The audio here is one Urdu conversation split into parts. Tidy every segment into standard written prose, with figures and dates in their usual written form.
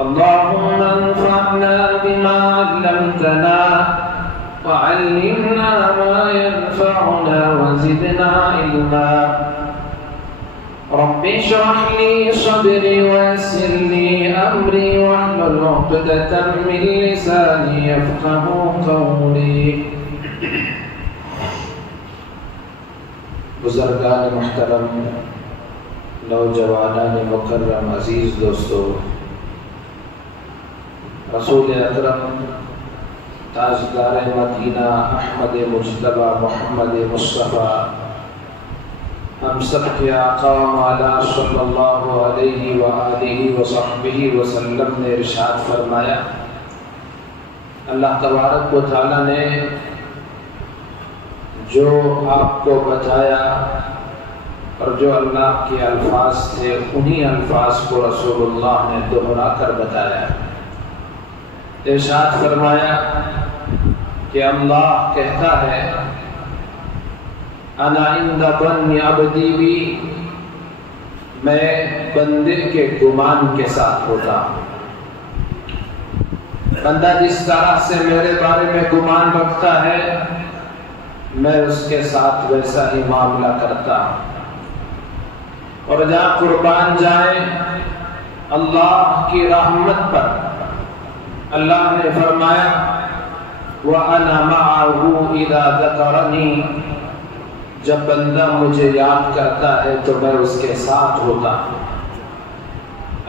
اللهم انفعنا بما علمتنا وعلمنا ما ينفعنا وزدنا علما رب اشرح لي صدري ويسر لي امري واحلل عقدة من لساني يفقهوا قولي. بزرگان محترم، نوجوانان مکرم، عزیز دوستو، رسول اکرم تاجدار مدینہ احمد مجتبی محمد مصطفیٰ ہم سب کے آقا مولا صلی اللہ علیہ وآلہ وصحبہ وسلم نے ارشاد فرمایا، اللہ تبارک و تعالیٰ نے جو آپ کو بتایا اور جو اللہ کے الفاظ تھے انہی الفاظ کو رسول اللہ نے دہرا کر بتایا. ارشاد فرمایا کہ اللہ کہتا ہے انا عند ظن عبدی بی، میں بندے کے گمان کے ساتھ ہوتا ہوں. بندہ جس طرح سے میرے بارے میں گمان رکھتا ہے میں اس کے ساتھ ویسا ہی معاملہ کرتا ہوں. اور جہاں قربان جائیں اللہ کی رحمت پر، اللہ نے فرمایا وَأَنَا مَعَهُ إِذَا ذَكَرَنِي، جب بندہ مجھے یاد کرتا ہے تو میں اس کے ساتھ ہوتا ہوں.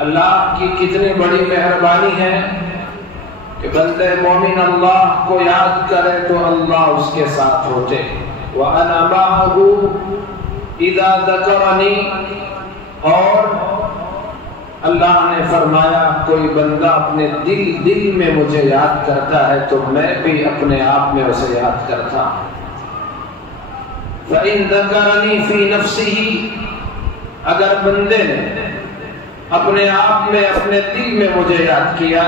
اللہ کی کتنی بڑی مہربانی ہے کہ بندے مومن اللہ کو یاد کرے تو اللہ اس کے ساتھ ہوتے. وَأَنَا مَعَهُ إِذَا ذَكَرَنِي، اور اللہ نے فرمایا کوئی بندہ اپنے دل میں مجھے یاد کرتا ہے تو میں بھی اپنے آپ میں اسے یاد کرتا ہوں. فَإِن ذَكَرَنِي فِي نَفْسِهِ، اگر بندے نے اپنے آپ میں اپنے دل میں مجھے یاد کیا،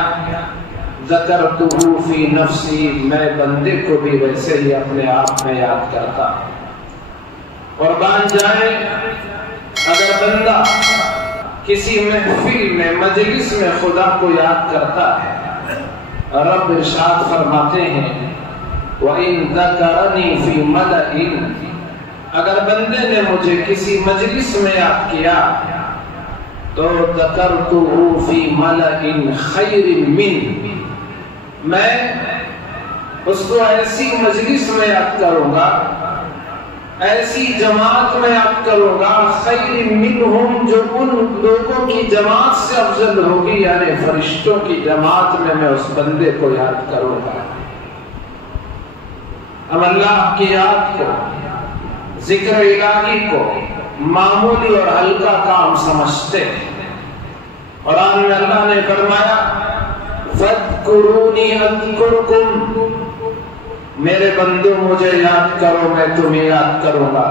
ذَكَرْتُهُ فِي نَفْسِي، میں بندے کو بھی ویسے ہی اپنے آپ میں یاد کرتا ہوں. قربان جائے اگر بندہ کسی محفل میں مجلس میں خدا کو یاد کرتا ہے، رب ارشاد فرماتے ہیں وَإِن ذَكَرَنِي فِي مَلَئٍ، اگر بندے نے مجھے کسی مجلس میں یاد کیا تو ذَكَرْتُهُ فِي مَلَئٍ خَيْرٍ مِّنْ، میں اس کو ایسی مجلس میں یاد کروں گا، ایسی جماعت میں یاد کروں گا، خیر منہم، جو ان لوگوں کی جماعت سے افضل ہوگی، یعنی فرشتوں کی جماعت میں اس بندے کو یاد کروں گا. ہم اللہ کی یاد کو، ذکر الہی کو معمولی اور ہلکا کام سمجھتے ہیں. قرآن میں اللہ نے فرمایا فَاذْكُرُونِي أَذْكُرْكُمْ، میرے بندو مجھے یاد کرو میں تمہیں یاد کروں گا.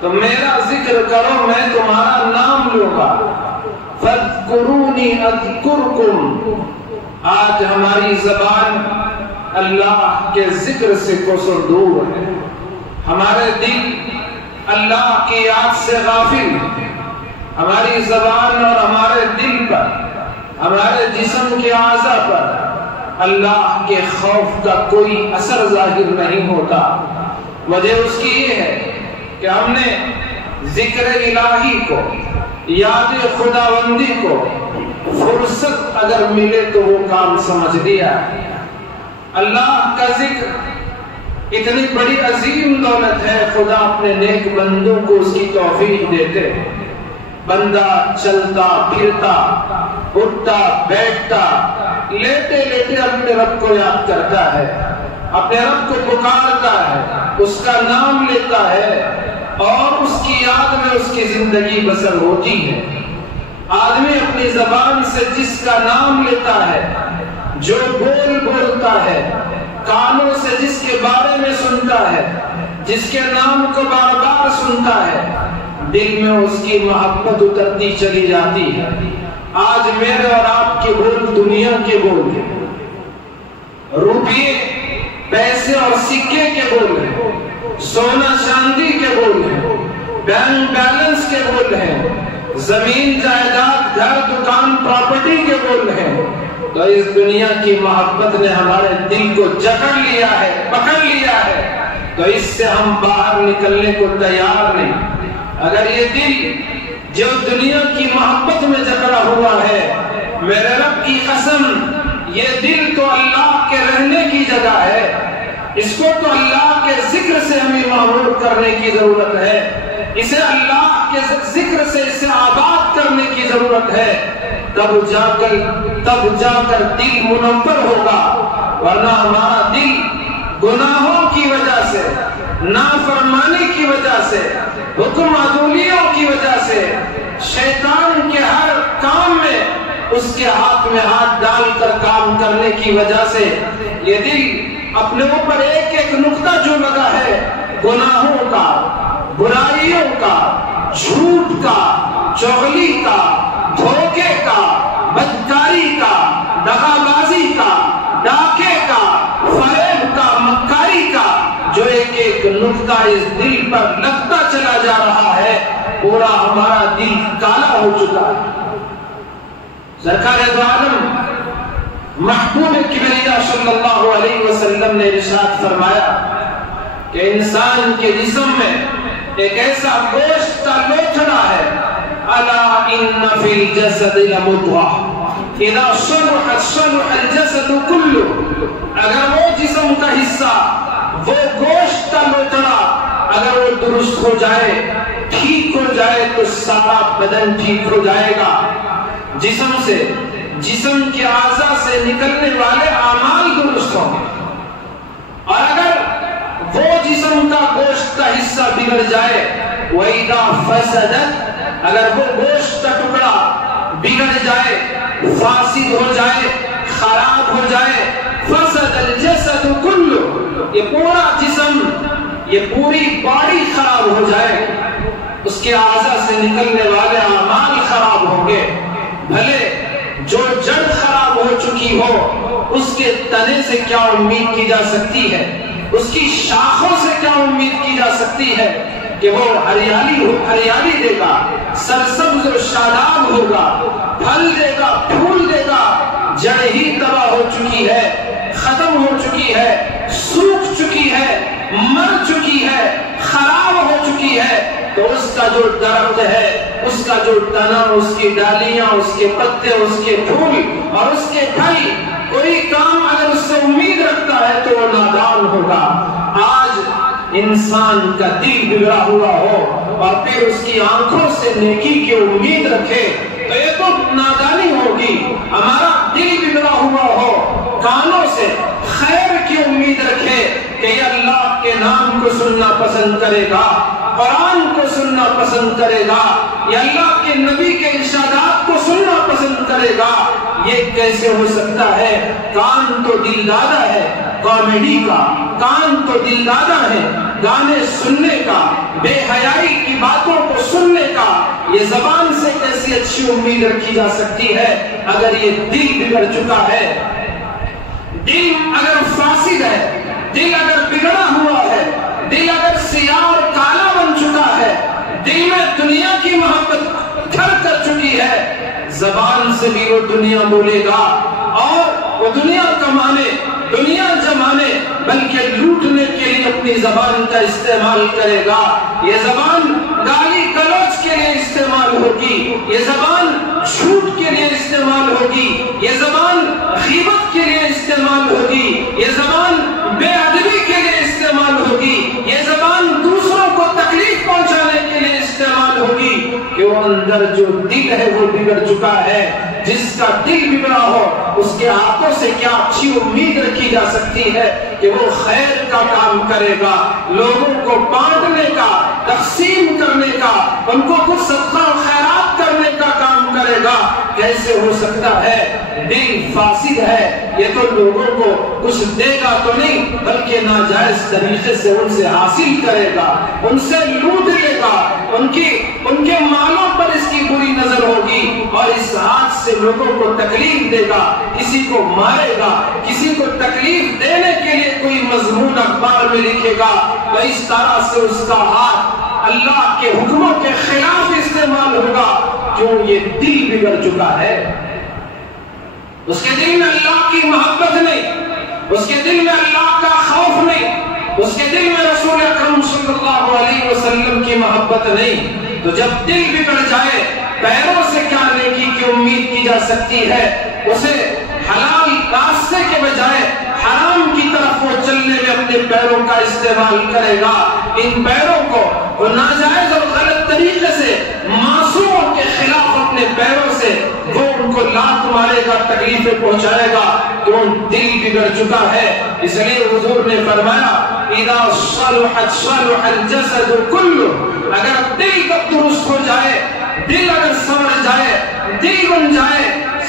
تو میرا ذکر کرو میں تمہارا نام لوں گا. فَاذْكُرُونِي أَذْكُرْكُمْ، آج ہماری زبان اللہ کے ذکر سے کوسوں دور ہے. ہمارے دل اللہ کی یاد سے غافل. ہماری زبان اور ہمارے دل پر، ہمارے جسم کے اعضاء پر اللہ کے خوف کا کوئی اثر ظاہر نہیں ہوتا. وجہ اس کی یہ ہے کہ ہم نے ذکر الہی کو، یاد خداوندی کو فرصت اگر ملے تو وہ کام سمجھ لیا. اللہ کا ذکر اتنی بڑی عظیم دولت ہے، خدا اپنے نیک بندوں کو اس کی توفیق دیتے. بندہ چلتا پھرتا اٹھتا بیٹھتا لیٹے لیٹے اپنے رب کو یاد کرتا ہے، اپنے رب کو پکارتا ہے، اس کا نام لیتا ہے اور اس کی یاد میں اس کی زندگی بسر ہوتی ہے. آدمی اپنی زبان سے جس کا نام لیتا ہے، جو بولتا ہے، کانوں سے جس کے بارے میں سنتا ہے، جس کے نام کو بار بار سنتا ہے، دل میں اس کی محبت اترتی چلی جاتی ہے. آج میرے اور آپ کے بول دنیا کے بول ہیں، روپیے پیسے اور سکے کے بول ہیں، سونا چاندی کے بول ہیں، بینک بیلنس کے بول ہیں، زمین جائیداد گھر دکان پراپرٹی کے بول رہے ہیں، تو اس دنیا کی محبت نے ہمارے دل کو جکڑ لیا ہے، پکڑ لیا ہے، تو اس سے ہم باہر نکلنے کو تیار نہیں۔ اگر یہ دل جو دنیا کی محبت میں جکڑا ہوا ہے، میرے رب کی قسم یہ دل تو اللہ کے رہنے کی جگہ ہے، اس کو تو اللہ کے ذکر سے ہمیں معمور کرنے کی ضرورت ہے، اسے اللہ کے ذکر سے اسے آباد کرنے کی ضرورت ہے، تب جا کر دل منور ہوگا، ورنہ ہمارا دل گناہوں کی وجہ سے، نافرمانی کی وجہ سے، حکم عدولیوں کی وجہ سے، شیطان کے ہر کام میں اس کے ہاتھ میں ہاتھ ڈال کر کام کرنے کی وجہ سے یہ دل اپنے اوپر ایک ایک نقطہ جو لگا ہے گناہوں کا، برائیوں کا، جھوٹ کا، چغلی کا، دھوکے کا، بدکاری کا، دغابازی کا، ڈاکے کا، فریب کا، مکاری کا، جو ایک ایک نقطہ اس دل پر لگتا چلا جا رہا ہے، پورا ہمارا دل کالا ہو چکا ہے۔ سرکار دو عالم محبوب کبریا صلی اللہ علیہ وسلم نے ارشاد فرمایا کہ انسان کے جسم میں ایک ایسا گوشت کا لوتھڑا ہے، الا ان فی الجسد لمضغہ اذا صلحت صلح الجسد كله، اگر وہ جسم کا حصہ، وہ گوشت کا لوتھڑا اگر وہ درست ہو جائے، ٹھیک ہو جائے، تو سارا بدن ٹھیک ہو جائے گا۔ جسم سے، جسم کے اعضاء سے نکلنے والے اعمال درست ہوں گے، اور اگر وہ جسم کا گوشت کا حصہ بگڑ جائے، وَإِذَا فَسَدَتْ، اگر وہ گوشت کا ٹکڑا بگڑ جائے، فاسد ہو جائے، خراب ہو جائے، فَسَدَ الْجَسَدُ كُلُّ، یہ پورا جسم، یہ پوری باڈی خراب ہو جائے، اس کے اعضاء سے نکلنے والے اعمال خراب ہوں گے۔ بھلے جو جڑ خراب ہو چکی ہو، اس کے تنے سے کیا امید کی جا سکتی ہے، اس کی شاخوں سے کیا امید کی جا سکتی ہے کہ وہ ہریالی دے گا، سرسبز و شاداب ہوگا، پھل دے گا، پھول دے گا۔ جڑ ہی تباہ ہو چکی ہے، ختم ہو چکی ہے، سوکھ چکی ہے، مر چکی ہے، خراب ہو چکی ہے، تو اس کا جو درخت ہے، اس کا جو تنا، اس کی ڈالیاں، اس کے پتے، اس کے پھول اور اس کے پھل، کوئی کام اگر اس سے امید رکھتا ہے تو وہ نادان ہوگا۔ آج انسان کا دل بگڑا ہوا ہو اور پھر اس کی آنکھوں سے نیکی کی امید رکھے تو یہ تو نادانی ہوگی۔ ہمارا دل بگڑا ہوا ہو، کانوں سے خیر کی امید رکھے کہ یہ اللہ کے نام کو سننا پسند کرے گا، قرآن کو سننا پسند کرے گا، یا اللہ کے نبی کے ارشادات کو سننا پسند کرے گا۔ یہ کیسے ہو سکتا ہے؟ کان تو دل دادا ہے کامیڈی کا، کان تو دل دادا ہے گانے سننے کا، بے حیائی کی باتوں کو سننے کا۔ یہ زبان سے کیسی اچھی امید رکھی جا سکتی ہے اگر یہ دل بگڑ چکا ہے؟ دل اگر فاسد ہے، دل اگر بگڑا ہوا ہے، دل اگر سیاہ اور کالا بن چکا ہے، دل میں دنیا کی محبت گھر کر چکی ہے، زبان سے بھی وہ دنیا بولے گا اور وہ دنیا کمانے، دنیا جمانے، بلکہ لوٹنے کے لیے اپنی زبان کا استعمال کرے گا۔ یہ زبان گالی گلوچ کے لیے استعمال ہوگی، یہ زبان جھوٹ کے لیے استعمال ہوگی، یہ زبان غیبت کے لیے استعمال ہوگی، یہ زبان بے ادبی کے لیے استعمال ہوگی، یہ زبان دوسروں کو تکلیف پہنچانے کے لیے استعمال ہوگی، کہ وہ اندر جو دل ہے وہ بگڑ چکا ہے۔ جس کا دل بگڑا ہو اس کے ہاتھوں سے کیا اچھی امید رکھی جا سکتی ہے کہ وہ خیر کا کام کرے گا، لوگوں کو بانٹنے کا، تقسیم کرنے کا، ان کو کچھ صدقہ و خیرات کرنے کا کام کرے گا۔ کیسے ہو سکتا ہے؟ دل فاسد ہے، یہ تو لوگوں کو کچھ دے گا تو نہیں بلکہ ناجائز طریقے سے ان سے حاصل کرے گا، ان سے لوٹ لے گا، ان کے مالوں پر اس کی بری نظر ہوگی اور اس ہاتھ سے لوگوں کو تکلیف دے گا، کسی کو مارے گا، کسی کو تکلیف دینے کے لیے کوئی مضمون اخبار میں لکھے گا، تو اس طرح سے اس کا ہاتھ اللہ کے حکموں کے خلاف استعمال ہوگا۔ کیوں یہ دل بگڑ چکا ہے، اس کے دل میں اللہ کی محبت نہیں، اس کے دل میں اللہ کا خوف نہیں، اس کے دل میں رسول اکرم صلی اللہ علیہ وسلم کی محبت نہیں، تو جب دل بگڑ جائے پیروں سے کیا نیکی کی امید کی جا سکتی ہے؟ اسے حلال راستے کے بجائے حرام کی طرف وہ چلنے میں اپنے پیروں کا استعمال کرے گا، ان پیروں کو وہ ناجائز اور غلط طریقے سے معصوموں کے خلاف اپنے پیروں سے وہ ان کو لات مارے گا، تکلیفیں پہنچائے گا، کیوں دل بگڑ چکا ہے۔ اس لیے حضور نے فرمایا اذا صلحت صلح الجسد كله، اگر دل کا درست ہو جائے، دل اگر سمجھ جائے، دل بن جائے،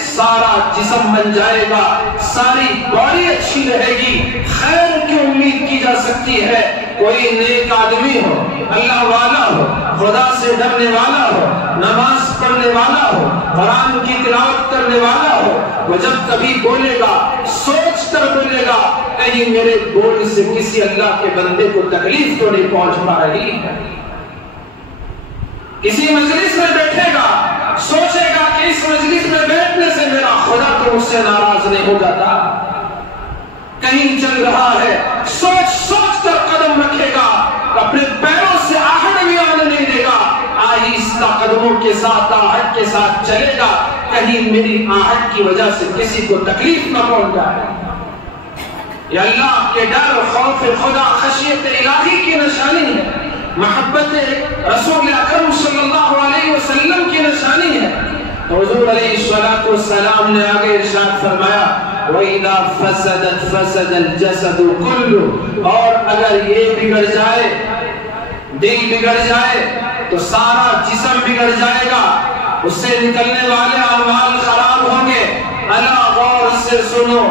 سارا جسم بن جائے گا، ساری باڈی اچھی رہے گی، خیر کی امید کی جا سکتی ہے۔ کوئی نیک آدمی ہو، اللہ والا ہو، خدا سے ڈرنے والا ہو، نماز پڑھنے والا ہو، قرآن کی تلاوت کرنے والا ہو، وہ جب کبھی بولے گا سوچ کر بولے گا کہیں میرے بول سے کسی اللہ کے بندے کو تکلیف تو نہیں پہنچ پا رہی ہے۔ کسی مجلس میں بیٹھے گا سوچے گا کہ اس مجلس میں بیٹھنے سے میرا خدا تو مجھ سے ناراض نہیں ہو جاتا، کہیں چل رہا ہے سوچ سوچ کر قدم رکھے گا، اپنے پیروں سے آہٹ بھی آنے نہیں دے گا، آہستہ قدموں کے ساتھ آہٹ کے ساتھ چلے گا، کہیں میری آہٹ کی وجہ سے کسی کو تکلیف نہ پہنچ جائے۔ یہ اللہ کے ڈر، خوف خدا، خشیت الہی کی نشانی ہے، محبت رسول اکرم صلی اللہ علیہ وسلم کی نشانی ہے۔ حضور علیہ الصلوۃ والسلام نے آگے ارشاد فرمایا وَإِذَا فَسَدَتْ فَسَدَ الْجَسَدُ كُلُّهُ، اور اگر یہ بگڑ جائے، دل بگڑ جائے تو سارا جسم بگڑ جائے گا، اس سے نکلنے والے اعمال خراب ہوں گے۔ اللہ غور سے سنو،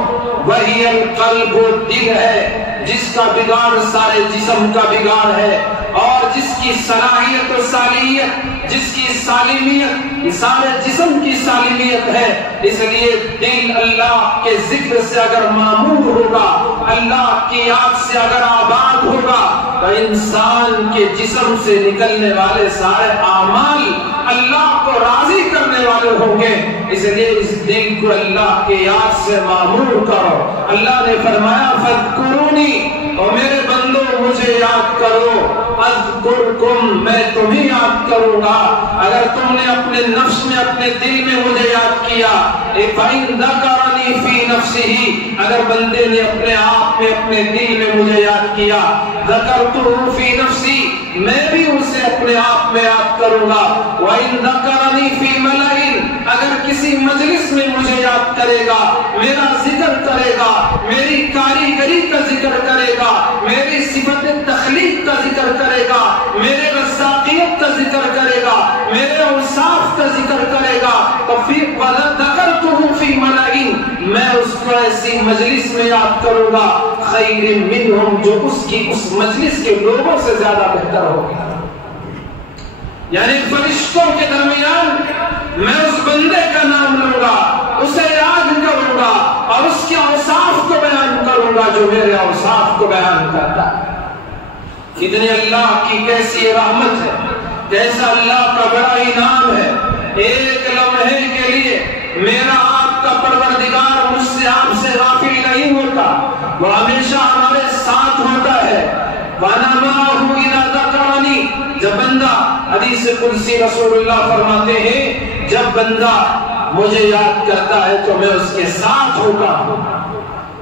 وہی القلب، دل ہے جس کا بگاڑ سارے جسم کا بگاڑ ہے، اور جس کی صلاحیت و صالحیت، جس کی سالمیت سارے جسم کی سالمیت ہے۔ اس لیے دل اللہ کے ذکر سے اگر معمور ہوگا، اللہ کی یاد سے اگر آباد ہوگا، تو انسان کے جسم سے نکلنے والے سارے اعمال اللہ کو راضی کرنے والے ہوں گے۔ اس لیے اس دل کو اللہ کے یاد سے معمور کرو۔ اللہ نے فرمایا فَاذْكُرُونِي، اور میرے بندو مجھے یاد کرو، اذکرکم، میں تمہیں یاد کروں گا۔ اگر تم نے اپنے نفس میں، اپنے دل میں مجھے یاد کیا، فَإِن ذَكَرَنِي فِي نَفْسِهِ، اگر بندے نے اپنے آپ میں، اپنے دل میں مجھے یاد کیا، ذَكَرْتُهُ فِي نَفْسِي، میں بھی اسے اپنے آپ میں یاد کروں گا۔ وَإِن ذَكَرَنِي فِي مَلَئٍ، اگر کسی مجلس میں مجھے یاد کرے گا، میرا ذکر کرے گا، میری کاریگری کا ذکر کرے گا، میری صفت تخلیق کا ذکر کرے گا، میرے رزاقیت کا ذکر کرے گا، میرے اوصاف کا ذکر کرے گا، تو پھر ذکرتہ فی ملئ، میں اس کو ایسی مجلس میں یاد کروں گا خیر منہم، جو اس مجلس کے لوگوں سے زیادہ بہتر ہوگی۔ یعنی فرشتوں کے درمیان میں اس بندے کا نام لوں گا، اسے یاد کروں گا، اور اس کے اوصاف کو بیان کروں گا جو میرے اوصاف کو بیان کرتا ہے۔ کتنی اللہ کی کیسی رحمت ہے، کیسا اللہ کا بڑا انعام ہے۔ ایک لمحے کے لیے میرا آپ کا پروردگار مجھ سے، آپ سے غافل نہیں ہوتا، وہ ہمیشہ ہمارے ساتھ ہوتا ہے۔ وَأَنَا مَعَهُ إِذَا ذَكَرَنِي، جب بندہ، حدیث قدسی رسول اللہ فرماتے ہیں جب بندہ مجھے یاد کرتا ہے تو میں اس کے ساتھ ہوتا ہوں،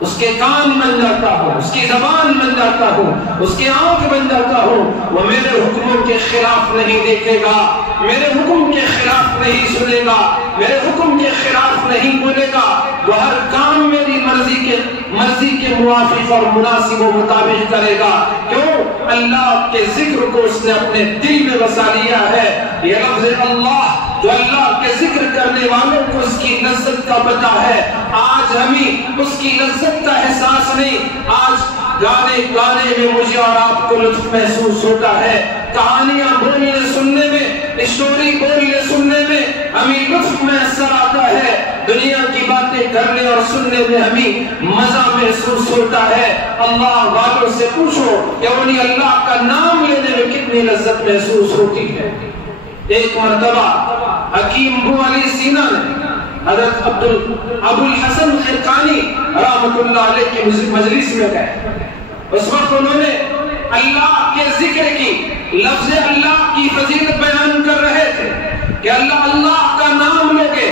اس کے کان بن جاتا ہوں، اس کی زبان بن جاتا ہوں، اس کی آنکھ بن جاتا ہوں، وہ میرے حکموں کے خلاف نہیں دیکھے گا، میرے حکم کے خلاف نہیں سنے گا، میرے حکم کے خلاف نہیں بولے گا، وہ ہر کام میری مرضی کے موافق اور مناسب و مطابق کرے گا۔ کیوں؟ اللہ کے ذکر کو اس نے اپنے دل میں بسا لیا ہے۔ یہ لفظ اللہ، جو اللہ کے ذکر کرنے والوں کو اس کی لذت کا پتہ ہے، آج ہمیں اس کی لذت کا احساس نہیں۔ آج گانے میں مجھے اور آپ کو لطف محسوس ہوتا ہے، کہانیاں بولنے سننے میں، اسٹوری بولنے سننے میں ہمیں لطف محسوس آتا ہے، دنیا کی باتیں کرنے اور سننے میں ہمیں مزہ محسوس ہوتا ہے۔ اللہ والوں سے پوچھو کہ انہیں اللہ کا نام لینے میں کتنی لذت محسوس ہوتی ہے۔ ایک مرتبہ حکیم ابو علی سینا نے حضرت ابو الحسن خرقانی رحمۃ اللہ علیہ کی مجلس میں گئے. اس وقت انہوں نے اللہ کے ذکر کی، لفظ اللہ کی فضیلت بیان کر رہے تھے کہ اللہ کا نام لوگے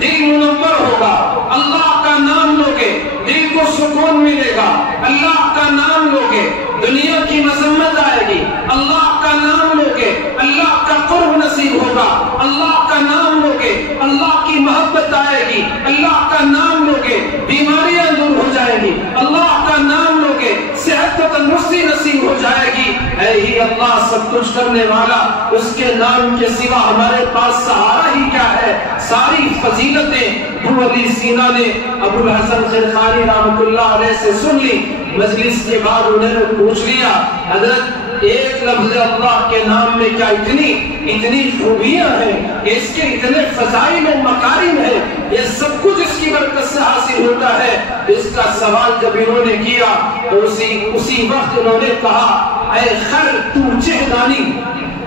دل منور ہوگا، اللہ کا نام لوگے دل کو سکون ملے گا، اللہ کا نام لوگے دنیا کی مذمت آئے گی، اللہ کا نام لوگے اللہ کا قرب نصیب ہوگا، اللہ کا نام لوگے اللہ کی محبت آئے گی، اللہ کا نام لوگے بیماریاں دور ہو جائے گی، اللہ کا نام لوگے صحت و تندرستی نصیب ہو جائے گی. اے ہی اللہ سب کچھ کرنے والا، اس کے نام کے سوا ہمارے پاس سہارا ہی کیا ہے. ساری فضیلتیں ابو علی سینا نے ابو الحسن خرقانی رحمۃ اللہ علیہ سے سن لی. مجلس کے بعد انہوں نے پوچھ لیا حضرت ایک لفظ اللہ کے نام میں کیا اتنی خوبیاں ہیں، اس کے اتنے فضائل و مکارم ہیں، یہ سب کچھ اس کی برکت سے حاصل ہوتا ہے. اس کا سوال جب انہوں نے کیا تو اسی وقت انہوں نے کہا اے خر تو چہدانی،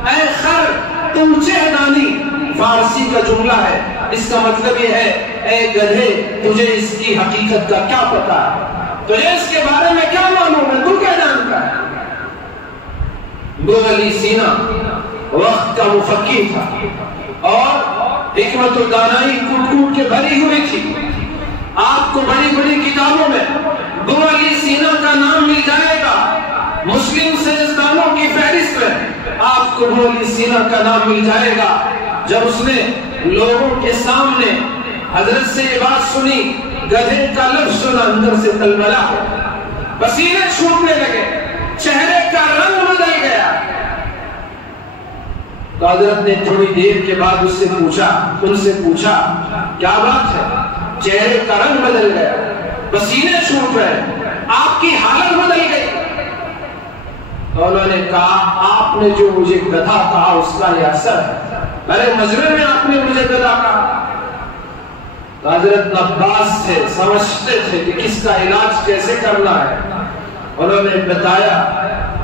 اے خر تو چہدانی. فارسی کا جملہ ہے، اس کا مطلب یہ ہے اے گدھے تجھے اس کی حقیقت کا کیا پتا ہے، تجھے اس کے بارے میں کیا معلوم ہے، تو کیا جانتا ہے. ابو علی سینا وقت کا مفکر تھا اور حکمت و دانائی کوٹ کے بھری ہوئی تھی. آپ کو بڑی بڑی کتابوں میں ابو علی سینا کا نام مل جائے گا. مسلم سائنسدانوں کی فہرست میں آپ کو ابو علی سینا کا نام مل جائے گا. جب اس نے لوگوں کے سامنے حضرت سے یہ بات سنی، گدھے کا لفظ سنا، اندر سے تلملا ہو، پسینے چھوٹنے لگے، چہرے کا رنگ بدل گیا. تو حضرت نے تھوڑی دیر کے بعد ان سے پوچھا کیا بات ہے، چہرے کا رنگ بدل گیا، پسینے چھوٹ رہے، آپ کی حالت بدل گئی. تو انہوں نے کہا آپ نے جو مجھے گدھا کہا اس کا یہ اثر ہے. ارے مجرے میں آپ نے مجھے گدھا کہا. حضرت عباس تھے، سمجھتے تھے کہ کس کا علاج کیسے کرنا ہے. انہوں نے بتایا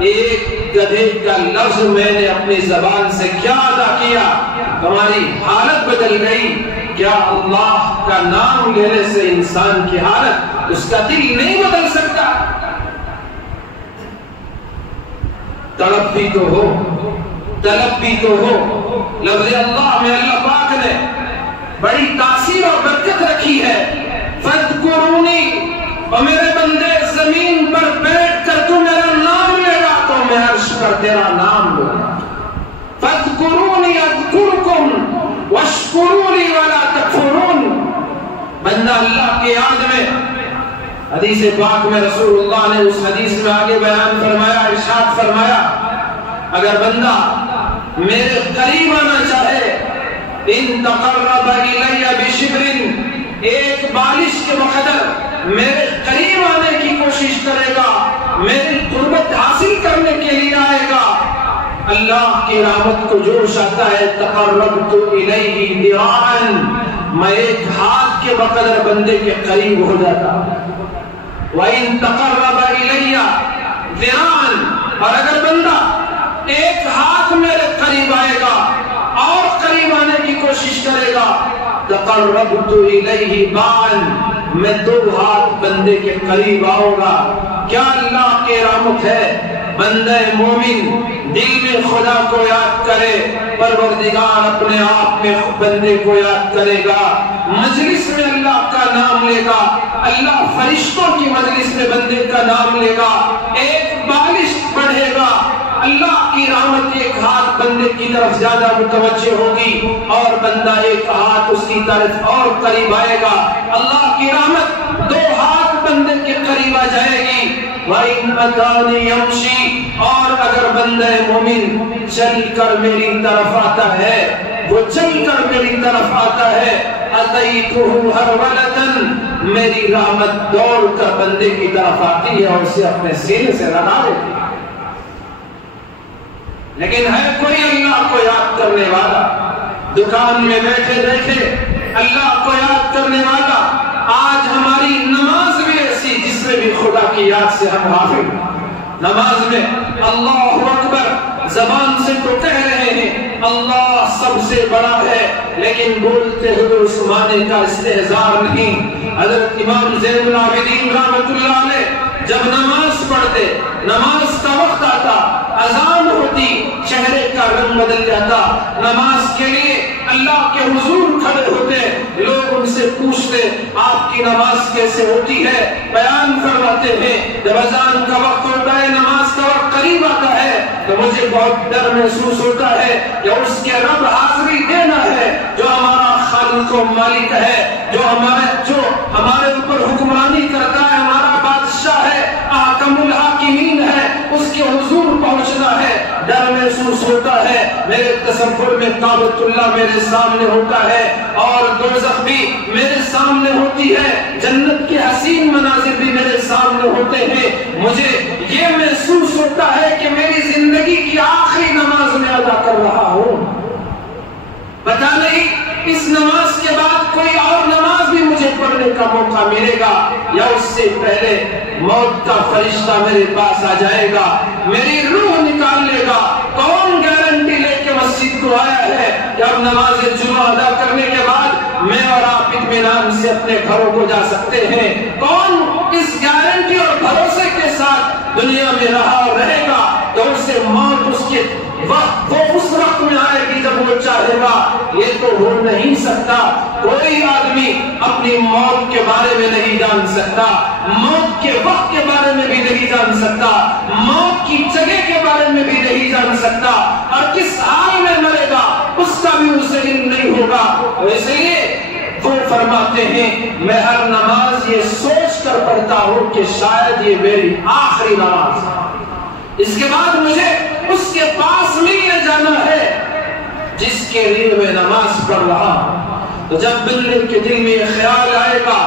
ایک گدھے کا لفظ میں نے اپنی زبان سے کیا ادا کیا، ہماری حالت بدل گئی. کیا اللہ کا نام لینے سے انسان کی حالت، اس کا دل نہیں بدل سکتا؟ طلب بھی تو ہو، طلب بھی تو ہو. لفظ اللہ میں اللہ پاک نے بڑی تاثیر اور برکت رکھی ہے. فَاذْكُرُونِي، اور میرے بندے زمین پر بیٹھ کر تو میرا نام لے گا تو میں عرش پر تیرا نام لوں گا. فَاذْكُرُونِي أَذْكُرْكُمْ وَاشْكُرُوا لِي وَلَا تَكْفُرُونِ. بندہ اللہ کی یاد میں، حدیث پاک میں رسول اللہ نے اس حدیث میں آگے بیان فرمایا، ارشاد فرمایا اگر بندہ میرے قریب آنا چاہے، ان تقرب الی بشبر، ایک بالش کے بقدر میرے قریب آنے کی کوشش کرے گا، میری قربت حاصل کرنے کے لیے آئے گا، اللہ کی رحمت کو جوش آتا ہے. تقربت الیہ ذراعا، میں ایک ہاتھ کے بقدر بندے کے قریب ہو جاتا. وَإِن تَقَرَّبَ إِلَيَّ ذِرَاعًا، اور اگر بندہ ایک ہاتھ میرے قریب آئے گا اور قریب آنے کی کوشش کرے گا، تَقَرَّبْتُ إِلَيْهِ بَاعًا، میں 2 ہاتھ بندے کے قریب آؤں گا. کیا اللہ کی رحمت ہے. بندہ مومن دل میں خدا کو یاد کرے، پروردگار اپنے آپ میں بندے کو یاد کرے گا. مجلس میں اللہ کا نام لے گا، اللہ فرشتوں کی مجلس میں بندے کا نام لے گا. ایک بالش پڑھے گا، اللہ کی رحمت ایک ہاتھ بندے کی طرف زیادہ متوجہ ہوگی اور بندہ ایک ہاتھ اس کی طرف اور قریب آئے گا. اللہ کی رحمت 2 ہاتھ بندے کے قریب آ جائے گی. وَإِنْ أَتَانِي يَمْشِي، اور اگر بندہ مومن چل کر میری طرف آتا ہے، وہ چل کر میری طرف آتا ہے، أَتَيْتُهُ هَرْوَلَةً، میری رحمت دوڑ کر بندے کی طرف آتی ہے اور اسے اپنے سینے سے لگا دیتی ہے. لیکن ہے کوئی اللہ کو یاد کرنے والا، دکان میں بیٹھے بیٹھے اللہ کو یاد کرنے والا. آج ہماری نماز بھی ایسی جس میں بھی خدا کی یاد سے ہم غافل. نماز میں اللہ اکبر زبان سے تو کہہ رہے ہیں اللہ سب سے بڑا ہے، لیکن بولتے ہوئے اس معنی کا استحضار نہیں۔ حضرت امام زین العابدین رحمۃ اللہ علیہ جب نماز پڑھتے، نماز کا وقت آتا، اذان ہوتی، چہرے کا رنگ بدل جاتا، نماز کے لیے اللہ کے حضور کھڑے ہوتے، لوگ ان سے پوچھتے آپ کی نماز کیسے ہوتی ہے، بیان فرماتے ہیں جب اذان کا وقت ہوتا ہے، نماز کا وقت قریب آتا ہے تو مجھے بہت ڈر محسوس ہوتا ہے کہ اس کے رب حاضری دینا ہے جو ہمارا خالق و مالک ہے، جو ہمارے اوپر حکمرانی کرتا ہے، ہمارا بادشاہ ہے، احکم الحاکمین ہے، اس کے حضور پہنچنا ہے۔ ڈر محسوس ہوتا ہے، میرے تصور میں کعبۃ اللہ میرے سامنے ہوتا ہے اور دوزخ بھی میرے سامنے ہوتی ہے، جنت کے حسین مناظر بھی میرے سامنے ہوتے ہیں، مجھے یہ محسوس ہوتا ہے کہ میری زندگی کی آخری نماز میں ادا کر رہا ہوں، پتہ نہیں اس نماز کے بعد کوئی اور نماز بھی مجھے پڑھنے کا موقع ملے گا یا اس سے پہلے موت کا فرشتہ میرے پاس آ جائے گا، میری روح نکال لے گا۔ کون گارنٹی لے کے مسجد کو آیا ہے کہ اب نماز جمعہ ادا کرنے کے بعد میں اور آپ اطمینان سے اپنے گھروں کو جا سکتے ہیں؟ کون اس گارنٹی اور بھروسے کے ساتھ دنیا میں رہا اور رہے گا تو اسے موت اس کے وقت وہ اس وقت میں آئے گی جب وہ چاہے گا؟ یہ تو ہو نہیں سکتا۔ کوئی آدمی اپنی موت کے بارے میں نہیں جان سکتا، موت کے وقت کے بارے میں بھی نہیں جان سکتا، موت کی جگہ کے بارے میں بھی نہیں جان سکتا، اور کس حال میں مرے گا اس کا بھی اسے علم نہیں ہوگا۔ اس لیے وہ فرماتے ہیں میں ہر نماز یہ سوچ کر پڑھتا ہوں کہ شاید یہ میری آخری نماز ہے، اس کے بعد مجھے اس کے پاس ملنے جانا ہے جس کے لیے میں نماز پڑھ رہا ہوں۔ تو جب بندے کے دل میں یہ خیال آئے گا،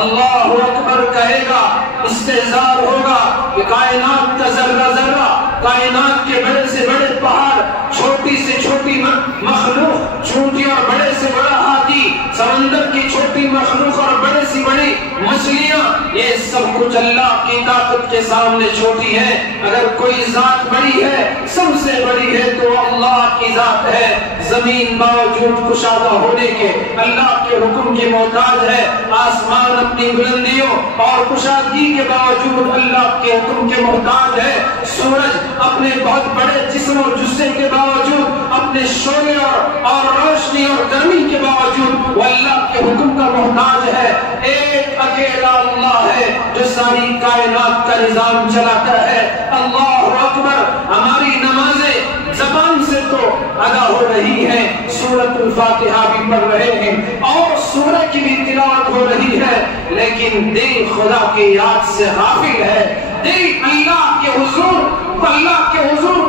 اللہ اکبر کہے گا، استحضار ہوگا کہ کائنات کا ذرہ ذرہ، کائنات کے بڑے سے بڑے پہاڑ، چھوٹی سے چھوٹی مخلوق، چھوٹی اور بڑے سے بڑا ہاتھی، سمندر کی چھوٹی مخلوق اور بڑے سے بڑی مچھلیاں، یہ سب کچھ اللہ کی طاقت کے سامنے چھوٹی ہے۔ اگر کوئی ذات بڑی ہے، سب سے بڑی ہے تو اللہ کی ذات ہے۔ زمین باوجود کشادہ ہونے کے اللہ کے حکم کی محتاج ہے، آسمان اپنی بلندیوں اور کشادگی کے باوجود اللہ کے حکم کے محتاج ہے، سورج اپنے بہت بڑے جسم اور جثے کے باوجود، اپنے شعلے اور روشنی اور گرمی کے باوجود وہ اللہ کے حکم کا محتاج ہے۔ ایک اکیلا اللہ ہے جو ساری کائنات کا نظام چلاتا ہے۔ اللہ اکبر، ہماری نمازیں زبان سے تو ادا ہو رہی ہیں، سورۃ الفاتحہ بھی پڑھ رہے ہیں اور سورہ کی بھی تلاوت ہو رہی ہے، لیکن دل خدا کی یاد سے غافل ہے، دل اللہ کے حضور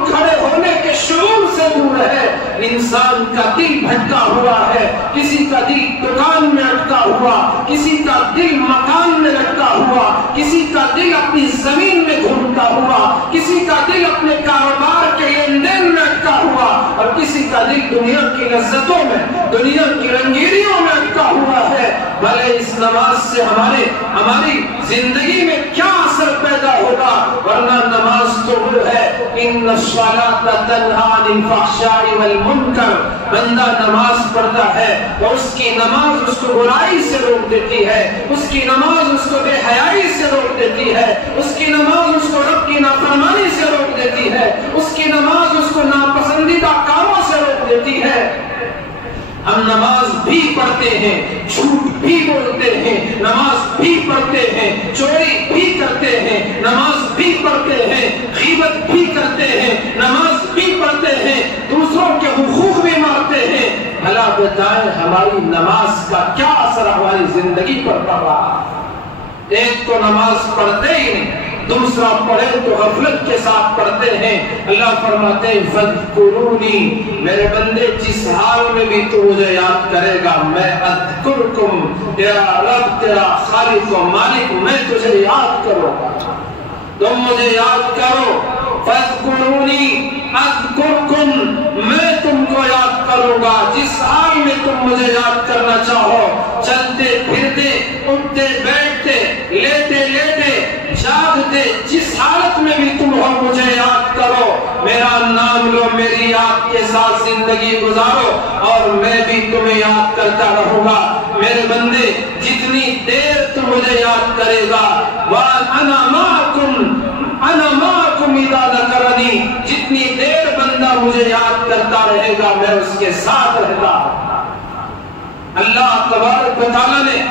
کھڑے ہونے کے شعور سے دور ہے۔ انسان کا دل بھٹکا ہوا ہے، کسی کا دل دکان میں اٹکا ہوا، کسی کا دل مکان میں لٹکا ہوا، کسی کا دل اپنی زمین میں گھومتا ہوا، کسی کا دل اپنے کاروبار کے لین دین میں اٹکا ہوا، اور کسی کا دل دنیا کی لذتوں میں، دنیا کی رنگینیوں میں اٹکا ہوا ہے۔ بھلے اس نماز سے ہماری زندگی میں کیا اثر پیدا ہوگا، ورنہ نماز تو وہ ہے ان الصلاۃ تنہی عن الفحشاء والمنکر۔ بندہ نماز پڑھتا ہے تو اس کی نماز اس کو برائی سے روک دیتی ہے، اس کی نماز اس کو بے حیائی سے روک دیتی ہے، اس کی نماز اس کو رب کی نافرمانی سے روک دیتی ہے، اس کی نماز اس کو ناپسندیدہ کاموں سے روک دیتی ہے۔ ہم نماز بھی پڑھتے ہیں، جھوٹ بھی بولتے ہیں، نماز بھی پڑھتے ہیں، چوری بھی کرتے ہیں، نماز بھی پڑھتے ہیں، غیبت بھی کرتے ہیں، نماز بھی پڑھتے ہیں، دوسروں کے حقوق بھی مارتے ہیں۔ بھلا بتائیں ہماری نماز کا کیا اثر ہماری زندگی پر پڑ رہا ہے؟ ایک تو نماز پڑھتے ہی نہیں، دوسرا پڑھے تو غفلت کے ساتھ پڑھتے ہیں۔ اللہ فرماتے ہیں فذکرونی، میرے بندے جس حال میں بھی تو مجھے یاد کرے گا، میں اذکرکم، تیرا رب، تیرا خالق و مالک، میں تجھے یاد کروں گا، تم مجھے یاد کرو۔ فذکرونی اذکرکم، میں تم کو یاد کروں گا جس حال میں تم مجھے یاد کرنا چاہو، چلتے پھرتے، اٹھتے بیٹھتے، لیتے لیتے، جاگتے، جس حالت میں بھی تم ہو مجھے یاد کرو، میرا نام لو، میری یاد کے ساتھ زندگی گزارو اور میں بھی تمہیں یاد کرتا رہوں گا۔ میرے بندے جتنی دیر تو مجھے یاد کرے گا، وَأَنَا مَعَكُمْ إِذَا ذَكَرَنِي، جتنی دیر بندہ مجھے یاد کرتا رہے گا میں اس کے ساتھ رہتا۔ اللہ تبارک و تعالیٰ نے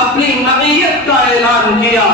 اپنی معیت کا اعلان کیا،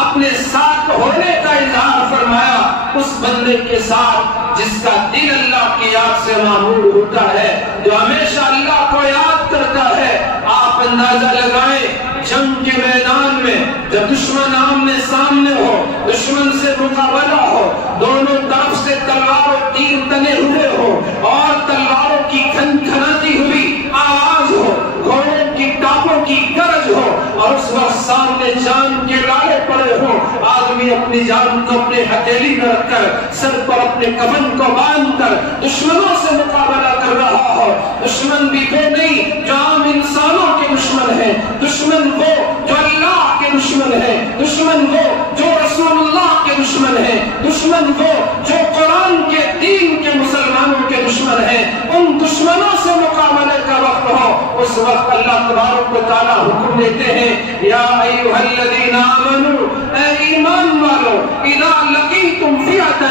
اپنے ساتھ ہونے کا اظہار فرمایا اس بندے کے ساتھ جس کا دل اللہ کی یاد سے معمور ہوتا ہے، جو ہمیشہ اللہ کو یاد کرتا ہے۔ آپ اندازہ لگائیں جنگ کے میدان میں جب دشمن آمنے سامنے ہو، دشمن سے مقابلہ ہو، دونوں طرف سے تلوار و تیر تنے ہوئے ہو اور تلواروں کی کھنکھناتی ہوئی آواز ہو، گھوڑوں کی ٹاپوں کی گرج ہو اور اس وقت سامنے جان کے لالے پڑے ہو، آدمی اپنی جان کو اپنے ہتھیلی میں رکھ کر سر پر اپنے کفن کو باندھ کر دشمنوں سے مقابلہ کر رہا ہو۔ دشمن بھی وہ نہیں جو عام انسانوں کے دشمن ہے، دشمن وہ جو اللہ کے دشمن ہے، دشمن وہ جو رسول اللہ کے دشمن ہے، دشمن وہ جو قرآن کے دین کے مسلمانوں کے دشمن ہے۔ ان دشمنوں سے مقابلے کا وقت ہو، اس وقت اللہ تبارک و تعالیٰ حکم دیتے ہیں، یا ایھا الذین آمنوا، اے ایمان والو، اذا لقیتم فئۃ،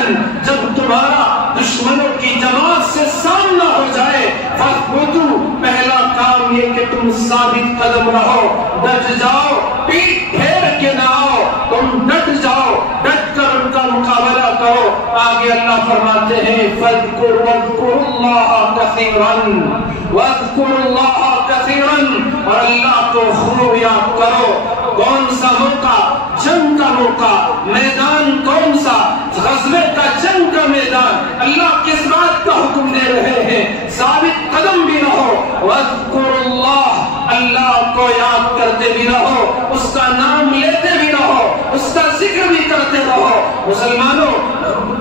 جب تمہارا دشمنوں کی جماعت سے سامنا ہو جائے، فاثبتوا، پہلا کام یہ کہ تم ثابت قدم رہو، ڈٹ جاؤ، پیٹ پھیر کے نہ آؤ، تم ڈٹ جاؤ، ڈٹ کر ان کا مقابلہ کرو۔ آگے اللہ فرماتے ہیں واذکروا اللہ کثیرا، واذکروا اللہ کثیرا، اور اللہ کو خوب یاد کرو۔ کون سا موقع؟ جنگ کا موقع، میدان کون سا؟ غزوے کا جنگ کا میدان۔ اللہ کس بات کا حکم دے رہے ہیں؟ ثابت قدم بھی رہو، واذکروا اللہ، اللہ کو یاد کرتے بھی رہو، اس کا نام لیتے بھی رہو، اس کا ذکر بھی کرتے رہو۔ مسلمانوں،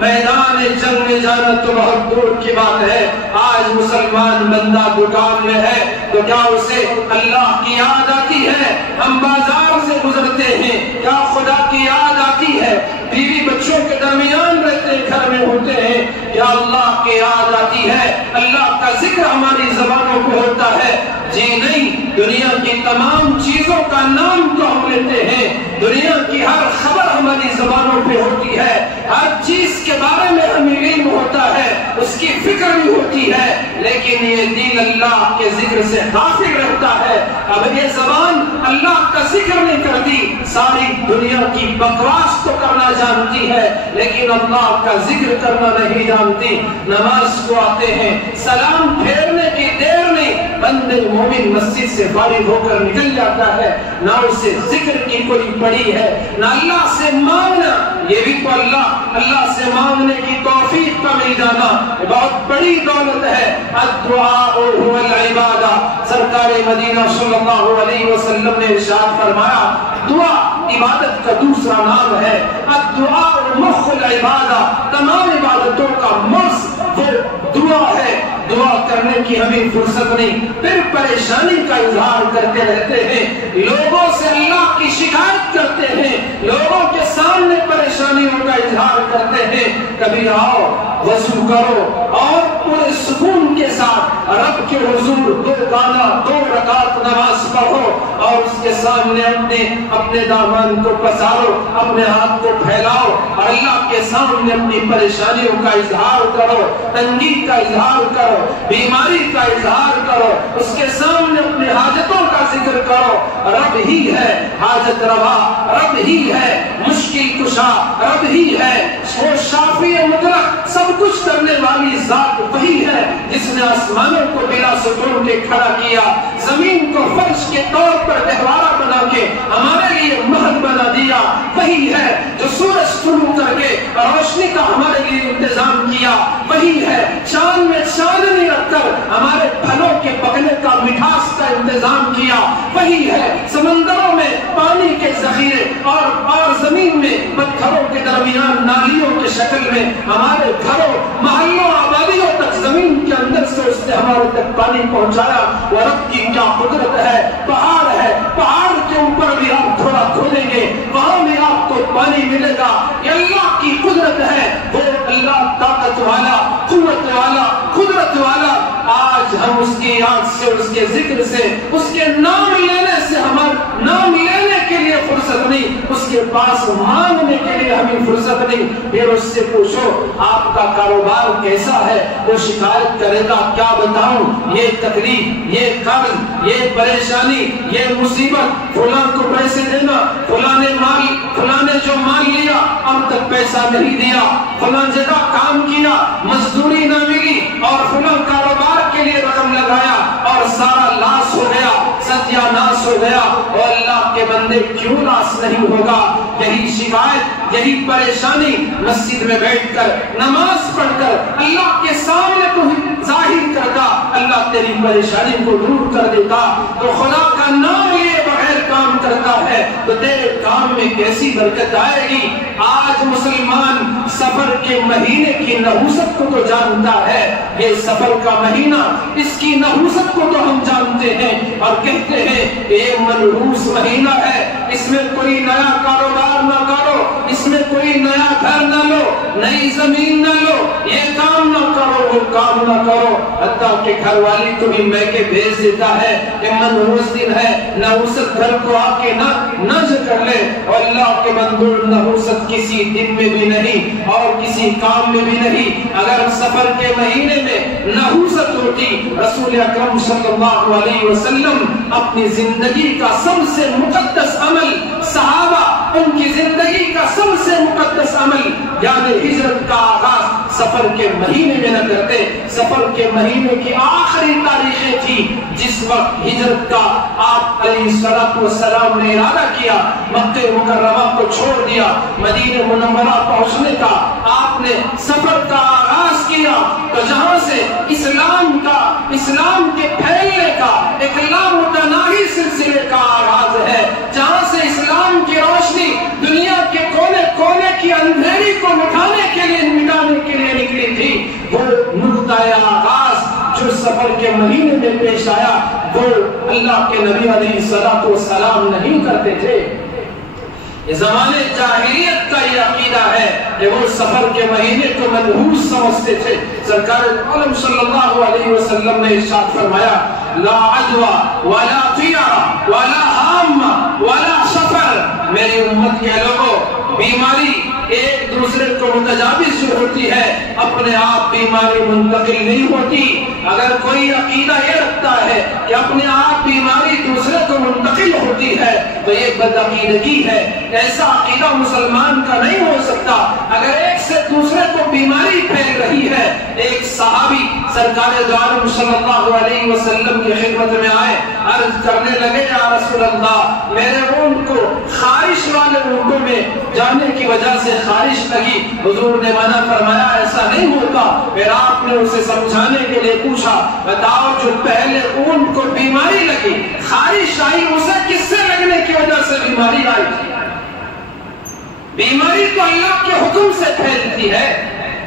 میدان جنگ میں جانا تو بہت دور کی بات ہے۔ آج مسلمان بندہ دکان میں ہے تو کیا اسے اللہ کی یاد آتی ہے؟ ہم بازار سے گزرتے ہیں، کیا خدا کی یاد آتی ہے؟ بیوی بچوں کے درمیان رہتے گھر میں ہوتے ہیں، کیا اللہ کی یاد آتی ہے؟ اللہ کا ذکر ہماری زبانوں پہ ہوتا ہے؟ جی نہیں، دنیا کی تمام چیزوں کا نام تو ہم لیتے ہیں، دنیا کی ہر خبر ہماری زبانوں پہ ہوتی ہے، ہر چیز کے بارے میں ہمیں علم ہوتا ہے، اس کی فکر بھی ہوتی ہے، لیکن یہ دل اللہ کے ذکر سے غافل رہتا ہے۔ اب یہ زبان اللہ کا ذکر نہیں کرتی، ساری دنیا کی بکواس تو کرنا جانتی ہے لیکن اللہ کا ذکر کرنا نہیں جانتی۔ نماز کو آتے ہیں، سلام پھیرنے کی دیر نہیں، بندے مومن مسجد سے فارغ ہو کر نکل جاتا ہے، نہ اسے ذکر کی کوئی پڑی ہے، نہ اللہ سے مانگنا۔ یہ بھی تو اللہ سے مانگنے کی توفیق کا مل جانا بہت بڑی دولت ہے۔ الدعاء هو العبادہ، سرکار مدینہ صلی اللہ علیہ وسلم نے ارشاد فرمایا دعا عبادت کا دوسرا نام ہے۔ الدعاء مخ العبادہ، تمام عبادتوں کا مغز وہ دعا ہے۔ دعا کرنے کی ہمیں فرصت نہیں، پھر پریشانی کا اظہار کرتے رہتے ہیں، لوگوں سے اللہ کی شکایت کرتے ہیں، لوگوں کے سامنے پریشانیوں کا اظہار کرتے ہیں۔ کبھی آؤ، وضو کرو اور پورے سکون کے ساتھ رب کے حضور دو رکعت نماز پڑھو اور اس کے سامنے اپنے دامن کو پسارو، اپنے ہاتھ کو پھیلاؤ اور اللہ کے سامنے اپنی پریشانیوں کا اظہار کرو، تنگی کا اظہار کرو، بیماری کا اظہار کرو، اس کے سامنے اپنے حاجتوں کا ذکر کرو۔ رب ہی ہے حاجت روا، رب ہی ہے مشکل کشا، رب ہی ہے وہ شافی مطلق، سب کچھ کرنے والی ذات وہی ہے جس نے آسمانوں کو بلا ستون کے کھڑا کیا، زمین کو فرش کے طور پر گہوارہ بنا کے ہمارے لیے محل بنا دیا، وہی ہے جو سورج طلوع کر کے روشنی کا ہمارے لیے انتظام کیا، وہی ہے چاند میں چاندنی رکھ کر ہمارے پھلوں کے پکنے کا مٹھاس کا انتظام کیا، وہی ہے سمندروں میں پانی کے ذخیرے اور زمین میں پتھروں کے درمیان نالیوں کے شکل میں ہمارے گھروں محلوں آبادیوں تک زمین کے اندر سے اس نے ہمارے تک پانی پہنچایا۔ وہ رب کی کیا قدرت ہے، پہاڑ کے اوپر بھی آپ تھوڑا کھودیں گے وہاں بھی آپ کو پانی ملے گا، یہ اللہ کی قدرت ہے۔ وہ اللہ طاقت والا، قوت والا، قدرت والا، آج ہم اس کی یاد سے اور اس کے ذکر سے، اس کے نام لینے سے، ہمارا نام لینے کے لیے فرصت نہیں، اس کے پاس مانگنے کے لیے ہمیں فرصت نہیں۔ پھر اس سے پوچھو آپ کا کاروبار کیسا ہے، وہ شکایت کرے گا کیا بتاؤں، یہ تکلیف، یہ قرض، یہ پریشانی، یہ مصیبت، فلاں کو پیسے دینا، فلاں نے جو مال لیا اب تک پیسہ نہیں دیا، فلاں جگہ کام کیا مزدوری نہ ملی، اور فلاں کاروبار کے لیے رقم لگایا اور سارا لاس ہو گیا، ستیہ ناس ہو گیا۔ اور اللہ کے بندے کیوں لاس نہیں ہوگا؟ یہی شکایت، یہی پریشانی مسجد میں بیٹھ کر نماز پڑھ کر اللہ کے سامنے کو ظاہر کرتا، اللہ تیری پریشانی کو دور کر دیتا۔ تو خدا کا نام لیے بغیر کام کرتا ہے تو تیرے کام میں کیسی برکت آئے گی؟ آج مسلمان سفر کے مہینے کی نحوست کو تو جانتا ہے، یہ سفر کا مہینہ، اس کی نحوست کو تو ہم جانتے ہیں اور کہتے ہیں یہ منحوس مہینہ ہے، اس میں کوئی نیا کاروبار نہ کرو، اس میں کوئی نیا گھر نہ لو، نئی زمین نہ لو، یہ کام نہ کرو، وہ کام نہ کرو، حتیٰ کہ گھر والی کو بھی میکے بھیج دیتا ہے کہ منحوس دن ہے، نحوست گھر کو آ کے نہ کر لے۔ اور اللہ کے بندو، نحوست کسی دن میں بھی نہیں اور کسی کام میں بھی نہیں۔ اگر سفر کے مہینے میں نحوست ہوتی، رسول اکرم صلی اللہ علیہ وسلم اپنی زندگی کا سب سے مقدس عمل، صحابہ ان کی زندگی کا سب سے مقدس عمل یعنی ہجرت کا آغاز سفر کے مہینے میں نہ کرتے۔ سفر کے مہینے کی آخری تاریخیں تھی جس وقت ہجرت کا آپ علیہ السلام نے ارادہ کیا، مکہ مکرمہ کو چھوڑ دیا، مدینہ منورہ پہنچنے کا آپ نے سفر کا آغاز کیا، تو جہاں سے اسلام کے پھیلنے کا ایک لامتناہی سلسلے کا آغاز ہے، جہاں سے اسلام کی روشنی دنیا کے کونے کونے کی اندھیری کو مٹانے کے لیے نکلی تھی، وہ نقطۂ آغاز جو سفر کے مہینے میں پیش آیا وہ اللہ کے نبی علیہ السلام نہیں کرتے تھے۔ یہ زمانے جاہلیت کا یہ عقیدہ ہے کہ وہ سفر کے مہینے کو منحوس سمجھتے تھے۔ سرکار عالم صلی اللہ علیہ وسلم نے ارشاد فرمایا، لا عدوى ولا طیرہ ولا حامہ ولا سفر، میری امت کے لوگوں، بیماری ایک دوسرے کو متجاوز جو ہوتی ہے اپنے آپ بیماری منتقل نہیں ہوتی۔ اگر کوئی عقیدہ یہ رکھتا ہے کہ اپنے آپ بیماری دوسرے کو منتقل ہوتی ہے تو یہ بدعقیدگی ہے، ایسا عقیدہ مسلمان کا نہیں ہو سکتا۔ اگر ایک سے دوسرے کو بیماری پھیل رہی ہے، ایک صحابی سرکار دو عالم صلی اللہ علیہ وسلم کی خدمت میں آئے، عرض کرنے لگے، یا رسول اللہ میرے اونٹ کو خارش والے اونٹوں میں جانے کی وجہ سے خارش لگی، حضور نے منع فرمایا ایسا نہیں ہوتا۔ پھر آپ نے اسے سمجھانے کے لیے پوچھا، بتاؤ جو پہلے اونٹ کو بیماری لگی، خارش آئی، اسے کس سے لگنے کی وجہ سے بیماری آئی؟ بیماری تو اللہ کے حکم سے پھیلتی ہے۔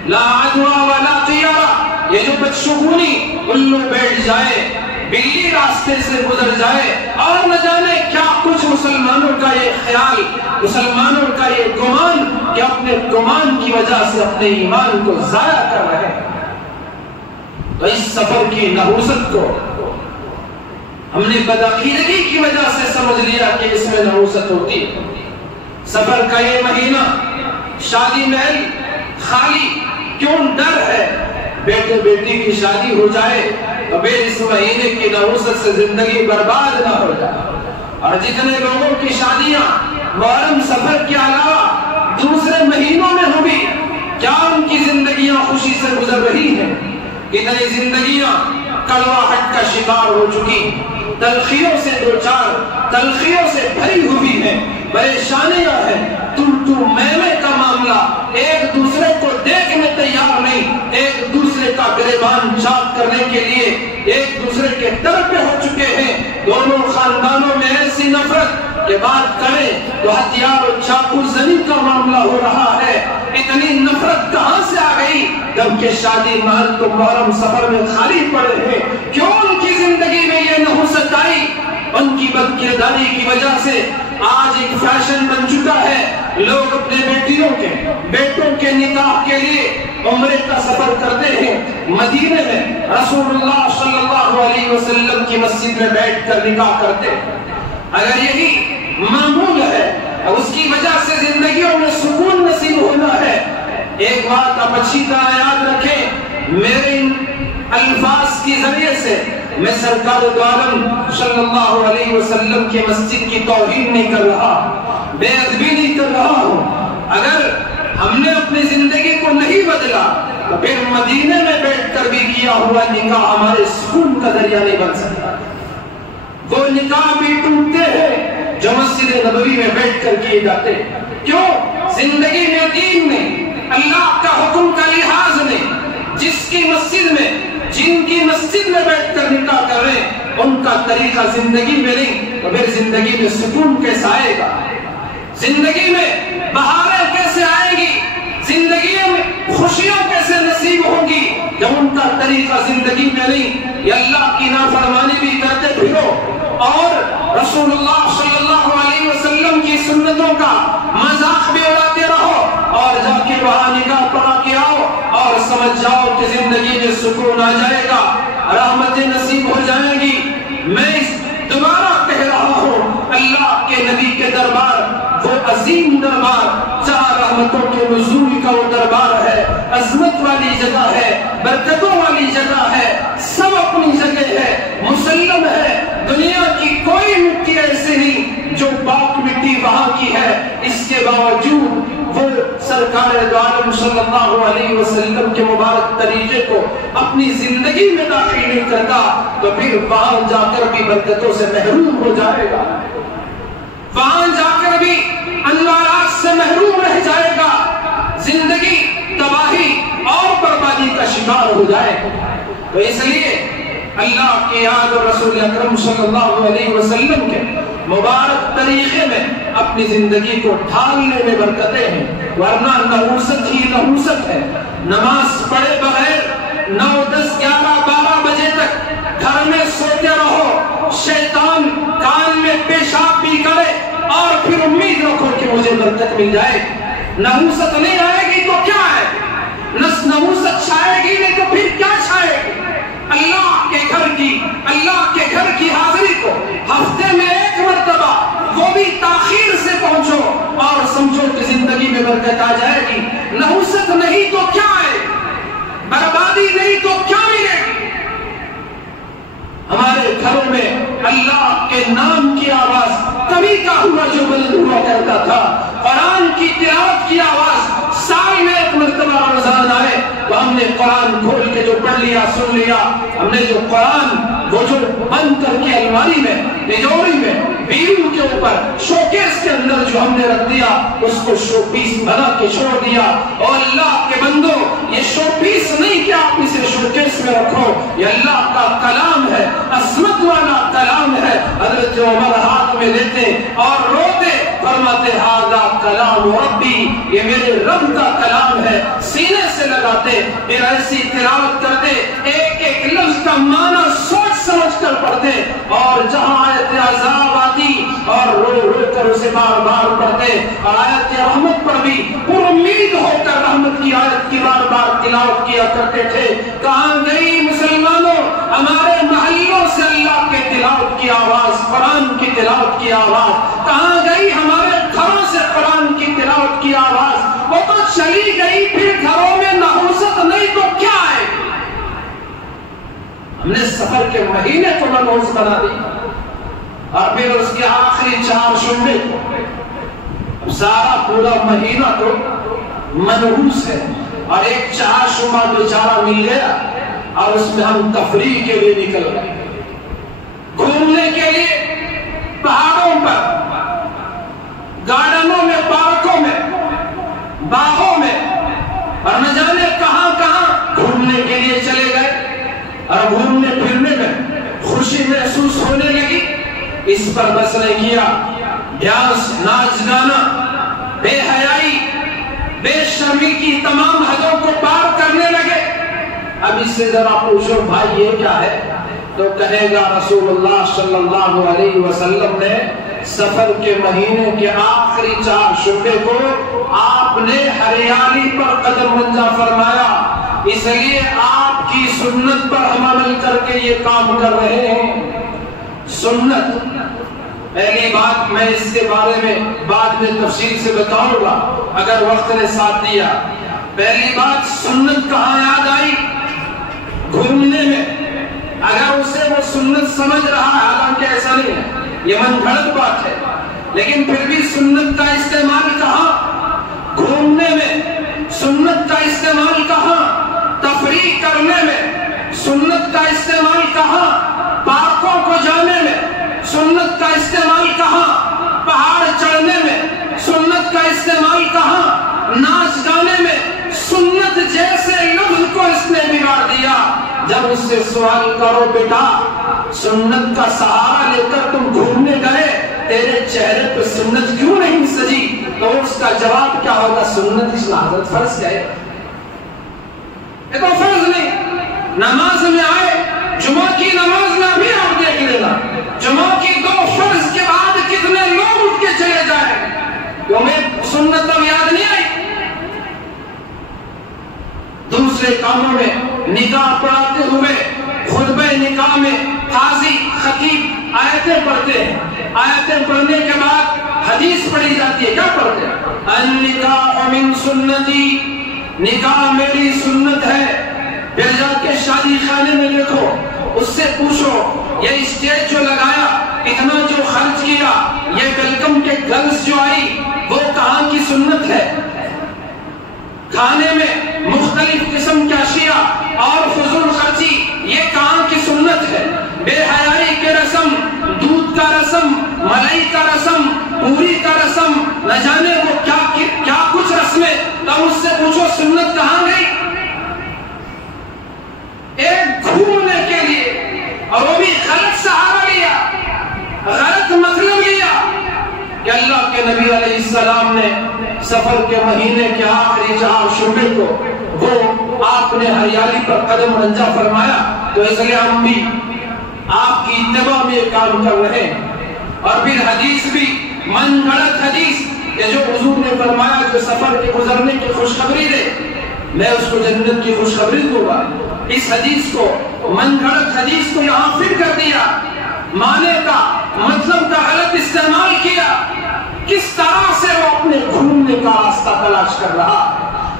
لا عدوى ولا طیرہ، یہ جو بدشگونی الو بیٹھ جائے، بلی راستے سے گزر جائے، اور نہ جانے کیا کچھ مسلمانوں کا یہ خیال، مسلمانوں کا یہ گمان کہ اپنے گمان کی وجہ سے اپنے ایمان کو ضائع کر رہے ہیں۔ تو اس سفر کی نحوست کو ہم نے بدعقیدگی کی وجہ سے سمجھ لیا کہ اس میں نحوست ہوتی ہے۔ سفر کا یہ مہینہ، شادی محل خالی کیوں ڈر ہے بیٹے بیٹی کی شادی ہو جائے تو پھر اس مہینے کی نحوست سے زندگی برباد نہ ہو جائے۔ اور جتنے لوگوں کی شادیاں محرم سفر کے علاوہ دوسرے مہینوں میں ہوگی، کیا ان کی زندگیاں خوشی سے گزر رہی ہیں؟ کتنی زندگیاں کڑواہٹ کا شکار ہو چکی، تلخیوں سے دوچار، تلخیوں سے بھری ہوئی ہیں، پریشانیاں ہیں، تو میں کا معاملہ، ایک دوسرے کو دیکھنے تیار نہیں، ایک دوسرے کا گریبان چاک کرنے کے لیے ایک دوسرے کے در پہ ہو چکے ہیں۔ دونوں خاندانوں میں ایسی نفرت کہ بات کریں تو ہتھیار اور چاقو زنی کا معاملہ ہو رہا ہے۔ اتنی نفرت کہاں سے آ گئی جبکہ شادی محل تو محرم سفر میں خالی پڑے ہیں؟ کیوں ان کی زندگی میں یہ نحوست آئی؟ ان کی بد کرداری کی وجہ سے آج ایک فیشن بن چکا ہے، لوگ اپنے بیٹوں کے نکاح کے لیے عمرے کا سفر کرتے ہیں، مدینے میں رسول اللہ صلی اللہ علیہ وسلم کی مسجد میں بیٹھ کر نکاح کرتے ہیں۔ اگر یہی معمول ہے اور اس کی وجہ سے زندگیوں میں سکون نصیب ہونا ہے، ایک بات آپ اچھی طرح یاد رکھیں، میرے الفاظ کی ذریعے سے میں سرکار دو عالم صلی اللہ علیہ وسلم کی مسجد کی توہین نہیں کر رہا، بے ادبی نہیں کر رہا ہوں۔ اگر ہم نے اپنی زندگی کو نہیں بدلا تو پھر مدینے میں بیٹھ کر بھی کیا ہوا نکاح ہمارے سکون کا ذریعہ نہیں بن سکتا۔ وہ نکاح بھی ٹوٹتے ہیں جو مسجد نبوی میں بیٹھ کر کیے جاتے ہیں۔ کیوں؟ زندگی میں دین نے، اللہ کا حکم کا لحاظ نے، جس کی مسجد میں، جن کی مسجد میں بیٹھ کر نکاح کر رہے ہیں ان کا طریقہ زندگی میں نہیں تو پھر زندگی میں سکون کیسا آئے گا؟ زندگی میں بہاریں کیسے آئے گی؟ زندگی میں خوشیاں کیسے نصیب ہوں گی جب ان کا طریقہ زندگی میں نہیں؟ یہ اللہ کی نافرمانی بھی کرتے پھرو اور رسول اللہ صلی اللہ علیہ وسلم کی سنتوں کا مذاق بھی اڑاتے رہو اور جا کے وہاں نکاح پڑھا کے آؤ اور سمجھ جاؤ کہ زندگی میں سکون آ جائے گا، رحمتیں نصیب ہو جائیں گی۔ میں دوبارہ کہہ رہا ہوں، اللہ کے نبی کے دربار وہ عظیم دربار جہاں رحمتوں کے نزول کا وہ دربار ہے، عظمت والی جگہ ہے، برکتوں والی جگہ ہے، سب اپنی جگہ ہے، مسلم ہے، دنیا کی کوئی مٹی ایسی نہیں جو پاک مٹی وہاں کی ہے۔ اس کے باوجود وہ سرکار دو عالم صلی اللہ علیہ وسلم کے مبارک طریقے کو اپنی زندگی میں داخل نہیں کرتا تو پھر وہاں جا کر بھی برکتوں سے محروم ہو جائے گا، وہاں جا کر بھی انوارات سے محروم رہ جائے گا، زندگی تباہی اور بربادی کا شکار ہو جائے گا۔ تو اس لیے اللہ کی یاد اور رسول اکرم صلی اللہ علیہ وسلم کے مبارک طریقے میں اپنی زندگی کو ڈھالنے میں برکتیں ہیں، ورنہ نحوست ہی نحوست ہے۔ نماز پڑھے بغیر 9، 10، 11، 12 بجے تک گھر میں سوتے رہو، شیطان کان میں پیشاب بھی کرے اور پھر امید رکھو کہ مجھے برکت مل جائے۔ نحوست نہیں آئے گی تو کیا ہے؟ نحوست چھائے گی نہیں تو پھر کیا چھائے گی؟ اللہ کے گھر کی حاضری کو ہفتے میں 1 مرتبہ وہ بھی تاخیر سے پہنچو اور سمجھو کہ زندگی میں برکت آ جائے گی۔ نحوست نہیں تو کیا ہے؟ بربادی نہیں تو کیا ملے گی؟ ہمارے گھروں میں اللہ کے نام کی آواز کبھی کا ہوا جو بلند ہوا کرتا تھا، قرآن کی تلاوت کی آواز سال میں 1 مرتبہ رمضان آئے تو ہم نے قرآن کھول کے جو پڑھ لیا سن لیا، ہم نے جو قرآن وہ جو بند کر کے الماری میں، تجوری میں، بیرو کے اوپر، شوکیس کے اندر جو ہم نے رکھ دیا اس کو شو پیس بنا کے چھوڑ دیا۔ اور اللہ کے بندو، یہ شو پیس نہیں کہ آپ اسے شوکیس میں رکھو، یہ اللہ کا کلام ہے، عظمت والا کلام ہے۔ حضرت عمر ہاتھ میں لیتے اور روتے فرماتے ہاذا کلام ربی، یہ میرے رب کا کلام ہے، سینے سے لگاتے پھر ایسی تلاوت کرتے، ایک ایک لفظ کا معنی سوچ سمجھ کر پڑھتے اور جہاں آیت عذاب آتی اور رو رو کر اسے بار بار پڑھتے اور آیت رحمت پر بھی پر امید ہو کر رحمت کی آیت کی بار بار تلاوت کیا کرتے تھے۔ کہاں گئی مسلمانوں ہمارے محلوں سے اللہ کے تلاوت کی آواز، قرآن کی تلاوت کی آواز؟ کہاں گئی ہمارے گھروں سے قرآن کی تلاوت کی آواز؟ وہ تو چلی گئی، پھر گھروں میں نحوست نہیں تو کیا ہے؟ ہم نے سفر کے مہینے کو منحوس بنا دی اور پھر اس کے آخری 4 شعبے کو، سارا پورا مہینہ تو منحوس ہے اور ایک 4 شعبہ بیچارہ مل گیا اور اس میں ہم تفریح کے لیے نکل گئے، گھومنے کے لیے پہاڑوں پر، گارڈنوں میں، پارکوں میں، باغوں میں اور نہ جانے کہاں کہاں گھومنے کے لیے چلے گئے اور گھومنے پھرنے میں خوشی محسوس ہونے لگی۔ اس پر بس نہیں کیا، ڈانس، ناچ گانا، بے حیائی، بے شرمی کی تمام حدوں کو پار کرنے لگے۔ اب اس سے ذرا پوچھو بھائی یہ کیا ہے؟ تو کہے گا رسول اللہ صلی اللہ علیہ وسلم نے سفر کے مہینے کے آخری 4 شعبے کو آپ نے ہریالی پر قدم رنجہ فرمایا، اس لیے آپ کی سنت پر ہم عمل کر کے یہ کام کر رہے ہیں۔ سنت، پہلی بات میں اس کے بارے میں بعد میں تفصیل سے بتاؤں گا اگر وقت نے ساتھ دیا۔ پہلی بات، سنت کہاں یاد آئی؟ گھومنے میں۔ اگر اسے وہ سنت سمجھ رہا ہے، حالانکہ ایسا نہیں ہے، یہ من گھڑت بات ہے، لیکن پھر بھی سنت کا استعمال کہاں؟ گھومنے میں۔ سنت کا استعمال کہاں؟ تفریح کرنے میں۔ سنت کا استعمال کہاں؟ پارکوں کو جانے میں۔ سنت کا استعمال کہاں؟ پہاڑ چڑھنے میں۔ سنت کا استعمال کہاں؟ ناچ گانے میں۔ سنت جیسے لفظ کو اس نے بگاڑ دیا۔ جب اس سے سوال کرو، بیٹا سنت کا سہارا لے کر تم گھومنے گئے، تیرے چہرے پہ سنت کیوں نہیں سجی؟ تو اس کا جواب کیا ہوگا؟ سنت اس حضرت فرض ہے، یہ تو فرض نہیں۔ نماز میں آئے، جمعہ کی نماز میں بھی آپ دیکھ لینا، جمعہ کی 2 فرض کے بعد کتنے لوگ اٹھ کے چلے جائیں، کیوں میں سنت اب یاد نہیں آئی؟ دوسرے کاموں میں نکاح پڑھاتے ہوئے خطبہ نکاح میں قاضی خطیب آیتیں پڑھتے ہیں، آیتیں پڑھنے کے بعد حدیث پڑھی جاتی ہے، کیا پڑھتے ہیں؟ النکاح من سنتی، نکاح میری سنت ہے۔ پھر جا کے شادی خانے میں دیکھو، اس سے پوچھو یہ اسٹیج جو لگایا، اتنا جو خرچ کیا، یہ ویلکم کے گرلز جو آئی، وہ کہاں کی سنت ہے؟ کھانے میں مختلف قسم کی اشیاء اور فضول خرچی، یہ کہاں کی سنت ہے؟ بے حیائی کے رسم، دودھ کا رسم، ملائی کا رسم، پوری کا رسم، نہ جانے وہ کیا کچھ رسمیں، تب اس سے پوچھو سنت کہاں گئی؟ ایک گھومنے کے لیے، اور وہ بھی غلط سہارا لیا، غلط مطلب لیا کہ اللہ کے نبی علیہ السلام نے سفر کے مہینے کے آخری 4 شعبے کو وہ آپ نے ہریالی پر قدم رنجہ فرمایا، تو اس لیے ہم بھی آپ کی اتباع میں یہ کام کر رہے ہیں۔ اور پھر حدیث بھی من گھڑت حدیث کہ جو حضور نے فرمایا جو سفر کے گزرنے کی خوشخبری دے، میں اس کو جنت کی خوشخبری دوں گا۔ اس حدیث کو، من گھڑت حدیث کو یہاں فٹ کر دیا، معنی کا مطلب کا غلط استعمال کیا۔ کس طرح سے وہ اپنے گھومنے کا راستہ تلاش کر رہا،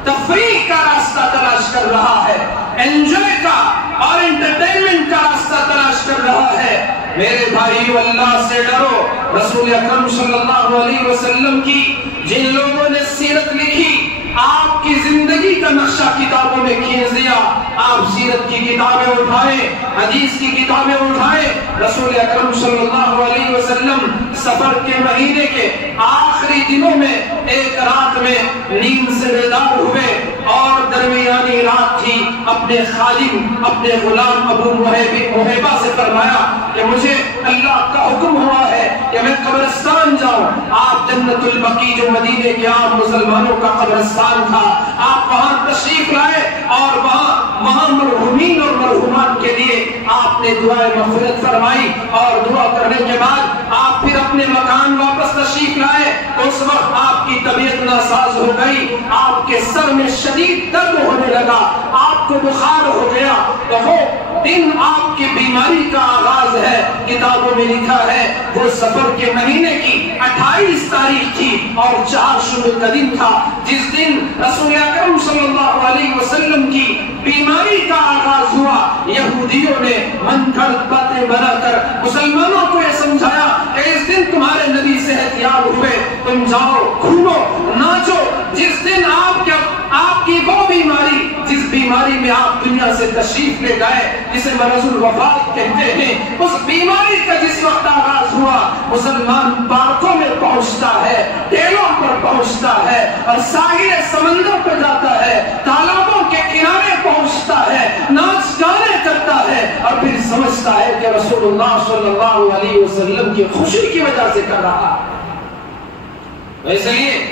تفریح کا راستہ تلاش کر رہا ہے، انجوائے کا اور انٹرٹینمنٹ کا راستہ تلاش کر رہا ہے۔ میرے بھائیو، اللہ سے ڈرو۔ رسول اکرم صلی اللہ علیہ وسلم کی جن لوگوں نے سیرت لکھی، آپ کی زندگی کا نقشہ کتابوں میں کھینچ دیا۔ آپ سیرت کی کتابیں اٹھائیں، حدیث کی کتابیں اٹھائیں۔ رسول اکرم صلی اللہ علیہ وسلم سفر کے مہینے کے آخری دنوں میں ایک رات میں نیند سے بیدار ہوئے، اور درمیانی رات تھی۔ اپنے خادم، اپنے غلام ابو محیبہ سے فرمایا کہ مجھے اللہ کا حکم ہوا ہے کہ میں قبرستان جاؤں۔ آپ جنت البقیع جو مدینے کے عام مسلمانوں کا قبرستان تھا، آپ وہاں تشریف لائے، اور وہاں مرحومین اور مرحومات کے لیے آپ نے دعائے مغفرت فرمائی، اور دعا کرنے کے بعد آپ پھر اپنے مکان واپس تشریف لائے۔ اس وقت آپ کی طبیعت ناساز ہو گئی، آپ کے سر میں شدید درد ہونے لگا، آپ کو بخار ہو گیا۔ تو وہ دن آپ کی بیماری کا آغاز ہے، کتابوں میں لکھا ہے وہ سفر کے مہینے کی 28 تاریخ تھی، اور 4 شعبے کا دن تھا، جس دن رسول اکرم صلی اللہ علیہ وسلم کی بیماری کا آغاز ہوا۔ یہودیوں نے من گھڑت باتیں بنا کر مسلمانوں کو یہ سمجھایا کہ اس دن تمہارے نبی صحت یاب ہوئے، تم جاؤ گھومو ناچو۔ جس دن آپ کی وہ بیماری، جس بیماری میں آپ دنیا سے تشریف لے گئے، جسے مرض الوفات کہتے ہیں، اس بیماری کا جس وقت آغاز ہوا، مسلمان پارکوں میں پہنچتا ہے، ٹیلوں پر پہنچتا ہے، اور ساحل سمندر پہ جاتا ہے، تالابوں کے کنارے پہنچتا ہے، ناچ گانے کرتا ہے، اور پھر سمجھتا ہے کہ رسول اللہ صلی اللہ علیہ وسلم کی خوشی کی وجہ سے کر رہا ہے۔ اس لیے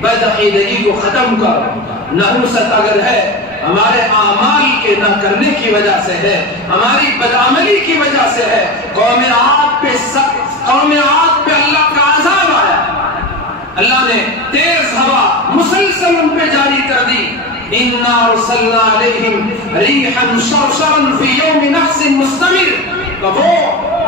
بدعقیدگی کو ختم کرو۔ نحوست اگر ہے ہمارے اعمال کے نہ کرنے کی وجہ سے ہے، ہماری بدعملی کی وجہ سے ہے۔ قوم عاد پہ قوم عاد پہ اللہ کا عذاب آیا، اللہ نے تیز ہوا مسلسل ان پہ جاری کر دی. اِنَّا أَرْسَلْنَا عَلَيْهِمْ رِيحًا شَرْشَرًا فِي يَوْمِ نَحْسٍ مُسْتَمِرٍ. تو وہ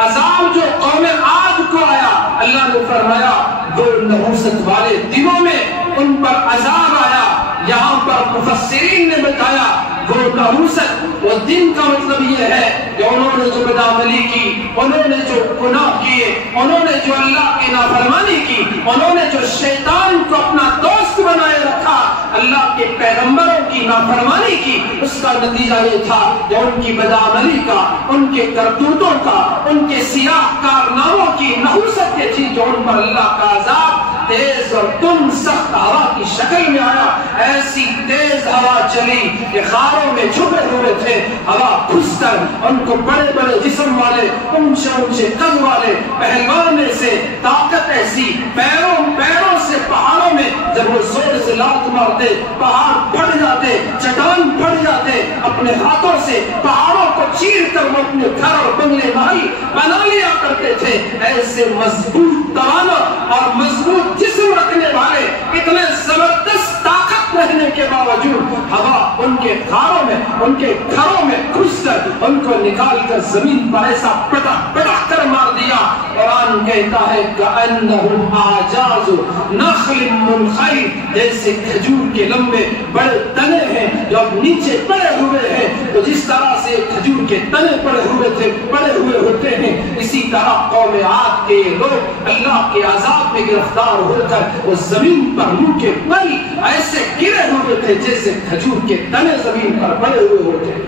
عذاب جو قوم عاد کو آیا، اللہ نے فرمایا وہ نحوست والے دنوں میں ان پر عذاب آیا. یہاں پر مفسرین نے بتایا وہ نحوست وہ دن کا مطلب یہ ہے کہ انہوں نے جو بدعملی کی، انہوں نے جو گناہ کیے، انہوں نے جو اللہ کی نافرمانی کی، انہوں نے جو شیطان کو اپنا دوست بنائے رکھا، اللہ کے پیغمبروں کی نافرمانی کی، اس کا نتیجہ یہ تھا کہ ان کی بدعملی کا، ان کے کرتوتوں کا، ان کے سیاہ کارناموں کی نحوست یہ تھی جو ان پر اللہ کا عذاب تیز اور تم سخت ہوا کی شکل میں آیا. ایسی تیز ہوا چلی کہ غاروں میں چھپے ہوئے تھے، ہوا گھس کر ان کو بڑے بڑے جسم والے، اونچے اونچے قد والے پہلوان میں سے طاقت ایسی، پیروں سے پہاڑوں میں جب وہ زور سے لات مارتے پہاڑ پھٹ جاتے، چٹان پھٹ جاتے، اپنے ہاتھوں سے پہاڑوں کو چیر کر وہ اپنے گھر اور بنگلے محل بنا لیا کرتے تھے. ایسے مضبوط توانا اور مضبوط جسم رکھنے والے، اتنے زبردست طاقت رہنے کے باوجود ہوا ان کے غاروں میں، ان کے گھروں میں گھس کر ان کو نکال کر زمین پر ایسا پٹک کر مار دیا. قرآن کہتا ہے کأنہم اعجاز نخل منخر، جیسے کھجور کے لمبے بڑے تنے ہیں جو اب نیچے پڑے ہوئے ہیں. تو جس طرح سے کھجور کے تنے پڑے ہوئے ہوتے ہیں، اسی طرح قوم عاد کے لوگ اللہ کے عذاب میں گرفتار ہو کر وہ زمین پر منہ کے بل ایسے گرے ہوئے تھے جیسے کھجور کے تنے زمین پر پڑے ہوئے ہوتے ہیں.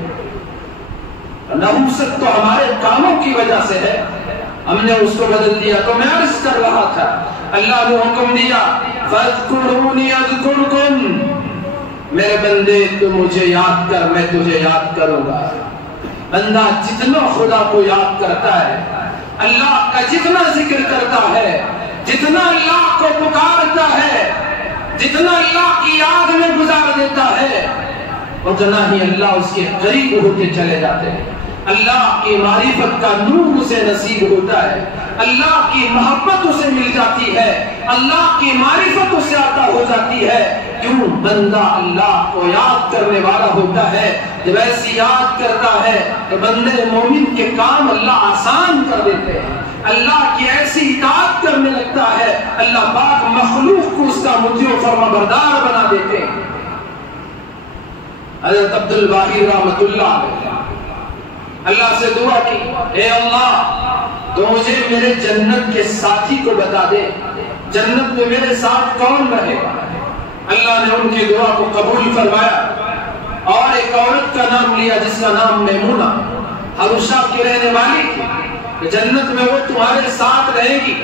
نحوست تو ہمارے کاموں کی وجہ سے ہے، ہم نے اس کو بدل دیا. تو میں عرض کر رہا تھا اللہ نے حکم دیا فَاذْكُرُونِي أَذْكُرْكُمْ، میرے بندے تو مجھے یاد کر میں تجھے یاد کروں گا. بندہ جتنا خدا کو یاد کرتا ہے، اللہ کا جتنا ذکر کرتا ہے، جتنا اللہ کو پکارتا ہے، جتنا اللہ کی یاد میں گزار دیتا ہے، اتنا ہی اللہ اس کے قریب ہوتے چلے جاتے ہیں. اللہ کی معرفت کا نور اسے نصیب ہوتا ہے، اللہ کی محبت اسے مل جاتی ہے، اللہ کی معرفت اسے عطا ہو جاتی ہے. کیوں؟ بندہ اللہ کو یاد کرنے والا ہوتا ہے. جب ایسی یاد کرتا ہے تو بندے مومن کے کام اللہ آسان کر دیتے ہیں، اللہ کی ایسی اطاعت کرنے لگتا ہے، اللہ پاک مخلوق کو اس کا مطیع و فرما بردار بنا دیتے ہیں. حضرت عبد الواحد رحمۃ اللہ علیہ اللہ سے دعا کی، اے اللہ تو مجھے میرے جنت کے ساتھی کو بتا دے، جنت میں میرے ساتھ کون رہے گا. اللہ نے ان کی دعا کو قبول فرمایا اور ایک عورت کا نام لیا جس کا نام میمونہ حبشہ کی رہنے والی تھی. جنت میں وہ تمہارے ساتھ رہے گی،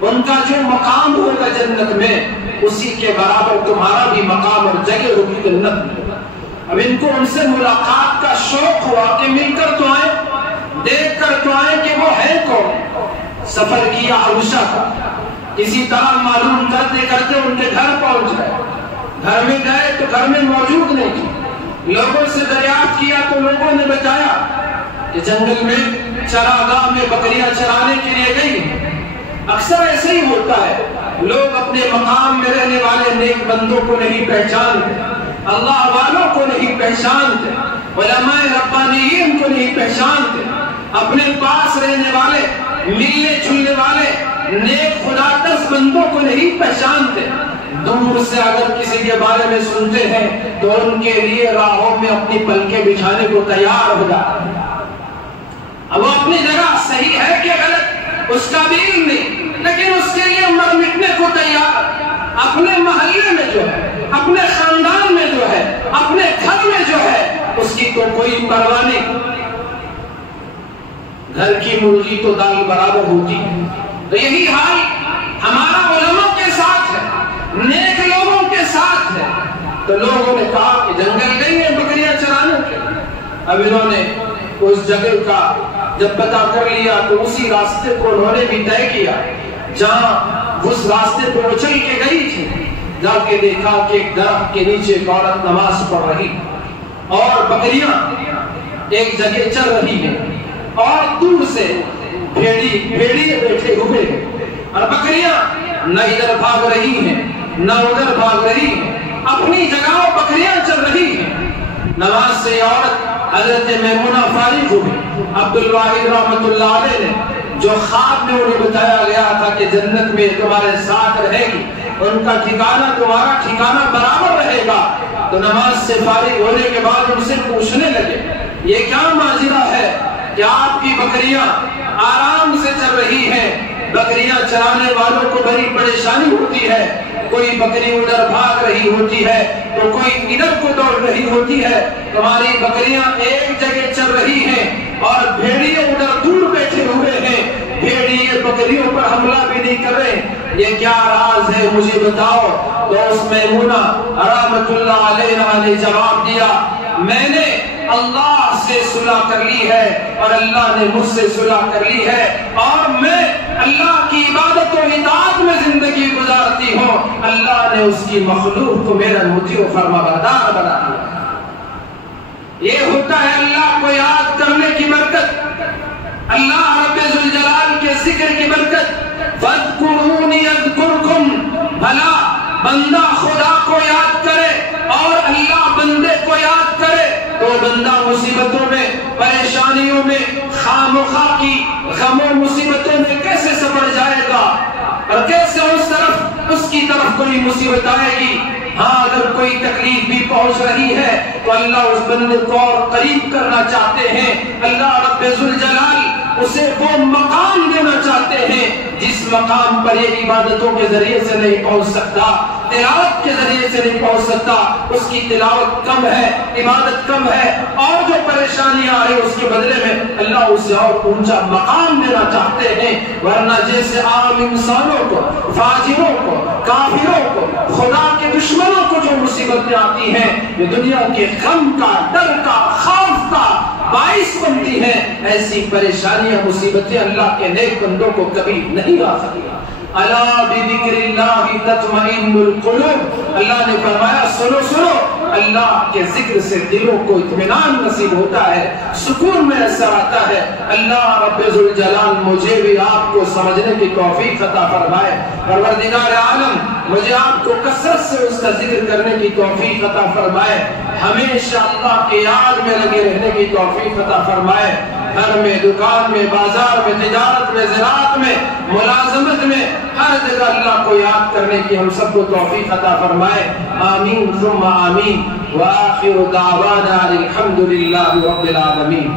ان کا جو مقام ہوگا جنت میں اسی کے برابر تمہارا بھی مقام اور جگہ ہوگی جنت میں. اب ان کو ان سے ملاقات کا شوق ہوا کہ مل کر تو آئے، دیکھ کر تو آئے کہ وہ ہے کون. سفر کیا حبشہ کا، کسی طرح معلوم کرتے کرتے ان کے گھر پہنچ گئے. گھر میں گئے تو گھر میں موجود نہیں تھی. لوگوں سے دریافت کیا تو لوگوں نے بتایا کہ جنگل میں چراگاہ میں بکریاں چرانے کے لیے گئی. اکثر ایسے ہی ہوتا ہے، لوگ اپنے مقام میں رہنے والے نیک بندوں کو نہیں پہچانتے، اللہ والوں کو نہیں پہچانتے، علماء ربانیین کو نہیں پہچانتے، اپنے پاس رہنے والے ملنے جلنے والے نیک خدا ترس بندوں کو نہیں پہچانتے. دور سے اگر کسی کے بارے میں سنتے ہیں تو ان کے لیے راہوں میں اپنی پلکیں بچھانے کو تیار ہو جاتے ہیں. اب وہ اپنی جگہ صحیح ہے کہ غلط اس کا بھی علم نہیں، لیکن اس کے لیے مر مٹنے کو تیار. اپنے محلے میں جو ہے، اپنے خاندان میں جو ہے، اپنے گھر میں جو ہے، اس کی تو کوئی پرواہ نہیں. گھر کی مرغی تو دال برابر ہوتی ہے. تو یہی حال ہمارا علماء کے ساتھ ہے، نیک لوگوں کے ساتھ ہے. تو لوگوں نے کہا کہ جنگل گئی ہیں بکریاں چرانے کے. اب انہوں نے اس جگہ کا جب پتا کر لیا تو اسی راستے کو انہوں نے بھی طے کیا جہاں اس راستے پہ اچھل کے گئی تھی. جا کے دیکھا کہ ایک درخت کے نیچے ایک عورت نماز پڑھ رہی اور بکریاں ایک جگہ چل رہی ہیں، اور دور سے بھیڑیے بیٹھے ہوئے ہیں اور بکریاں نہ ادھر بھاگ رہی ہیں نہ ادھر بھاگ رہی ہیں، اپنی جگہ بکریاں چل رہی ہیں۔ نماز سے عورت حضرت میمونہ فارغ ہوئی، عبد الواحد رحمۃ اللہ علیہ نے جو خواب میں انہیں بتایا گیا تھا کہ جنت میں تمہارے ساتھ رہے گی، ان کا ٹھکانہ تمہارا ٹھکانہ برابر رہے گا، تو نماز سے فارغ ہونے کے بعد ان سے پوچھنے لگے یہ کیا ماجرا ہے کہ آپ کی بکریاں آرام سے چل رہی ہیں، بکریاں چرانے والوں کو بڑی پریشانی ہوتی ہے، کوئی بکری ادھر بھاگ رہی ہوتی ہے تو کوئی ادھر کو دوڑ رہی ہوتی ہے، تمہاری بکریاں ایک جگہ چل رہی ہیں اور بھیڑیے ادھر دور بیٹھے ہوئے ہیں، بھیڑیے بکریوں پر حملہ بھی نہیں کر رہے، یہ کیا راز ہے مجھے بتاؤ۔ تو اس میمونہ رحمۃ اللہ علیہ نے جواب دیا میں نے اللہ سے صلح کر لی ہے اور اللہ نے مجھ سے صلح کر لی ہے، اور میں اللہ کی عبادت و اطاعت میں زندگی گزارتی ہوں، اللہ نے اس کی مخلوق کو میرا مطیع و فرما بردار بنا دیا۔ یہ ہوتا ہے اللہ کو یاد کرنے کی برکت، اللہ رب ذوالجلال کے ذکر کی برکت۔ فَاذْكُرُونِي أَذْكُرْكُمْ، بھلا بندہ خدا کو یاد کرے اور اللہ بندے کو یاد کرے تو بندہ مصیبتوں میں، پریشانیوں میں، خامخواہ کی غم و مصیبتوں میں کیسے سفر جائے گا، اور کیسے اس کی طرف کوئی مصیبت آئے گی۔ ہاں اگر کوئی تکلیف بھی پہنچ رہی ہے تو اللہ اس بندے کو اور قریب کرنا چاہتے ہیں، اللہ رب ذوالجلال اسے وہ مقام دینا چاہتے ہیں جس مقام پر یہ عبادتوں کے ذریعے سے نہیں پہنچ سکتا، تلاوت کے ذریعے سے نہیں پہنچ سکتا، اس کی تلاوت کم ہے، عبادت کم ہے، اور جو پریشانیاں آئے اس کے بدلے میں اللہ اسے اور اونچا مقام دینا چاہتے ہیں۔ ورنہ جیسے عام انسانوں کو، فاجروں کو، کافروں کو، خدا کے دشمنوں کو جو مصیبتیں آتی ہیں یہ دنیا کے غم کا، ڈر کا، خوف کا باعث بنتی ہیں، ایسی پریشانیاں، مصیبتیں اللہ کے نیک بندوں کو کبھی نہیں آ سکتی۔ الا بذکر اللہ تطمئن القلوب، اللہ نے فرمایا سنو سنو، اللہ کے ذکر سے دلوں کو اطمینان نصیب ہوتا ہے، سکون میسر آتا ہے۔ اللہ رب ذوالجلال مجھے بھی آپ کو سمجھنے کی توفیق عطا فرمائے۔ پروردگار عالم مجھے آپ کو کثرت سے اس کا ذکر کرنے کی توفیق عطا فرمائے، ہمیشہ اللہ کی یاد میں لگے رہنے کی توفیق عطا فرمائے، گھر میں، دکان میں، بازار میں، تجارت میں، زراعت میں، ملازمت میں، ہر جگہ اللہ کو یاد کرنے کی ہم سب کو توفیق عطا فرمائے۔ آمین ثم آمین، وآخر دعوانا الحمد للہ رب العالمین۔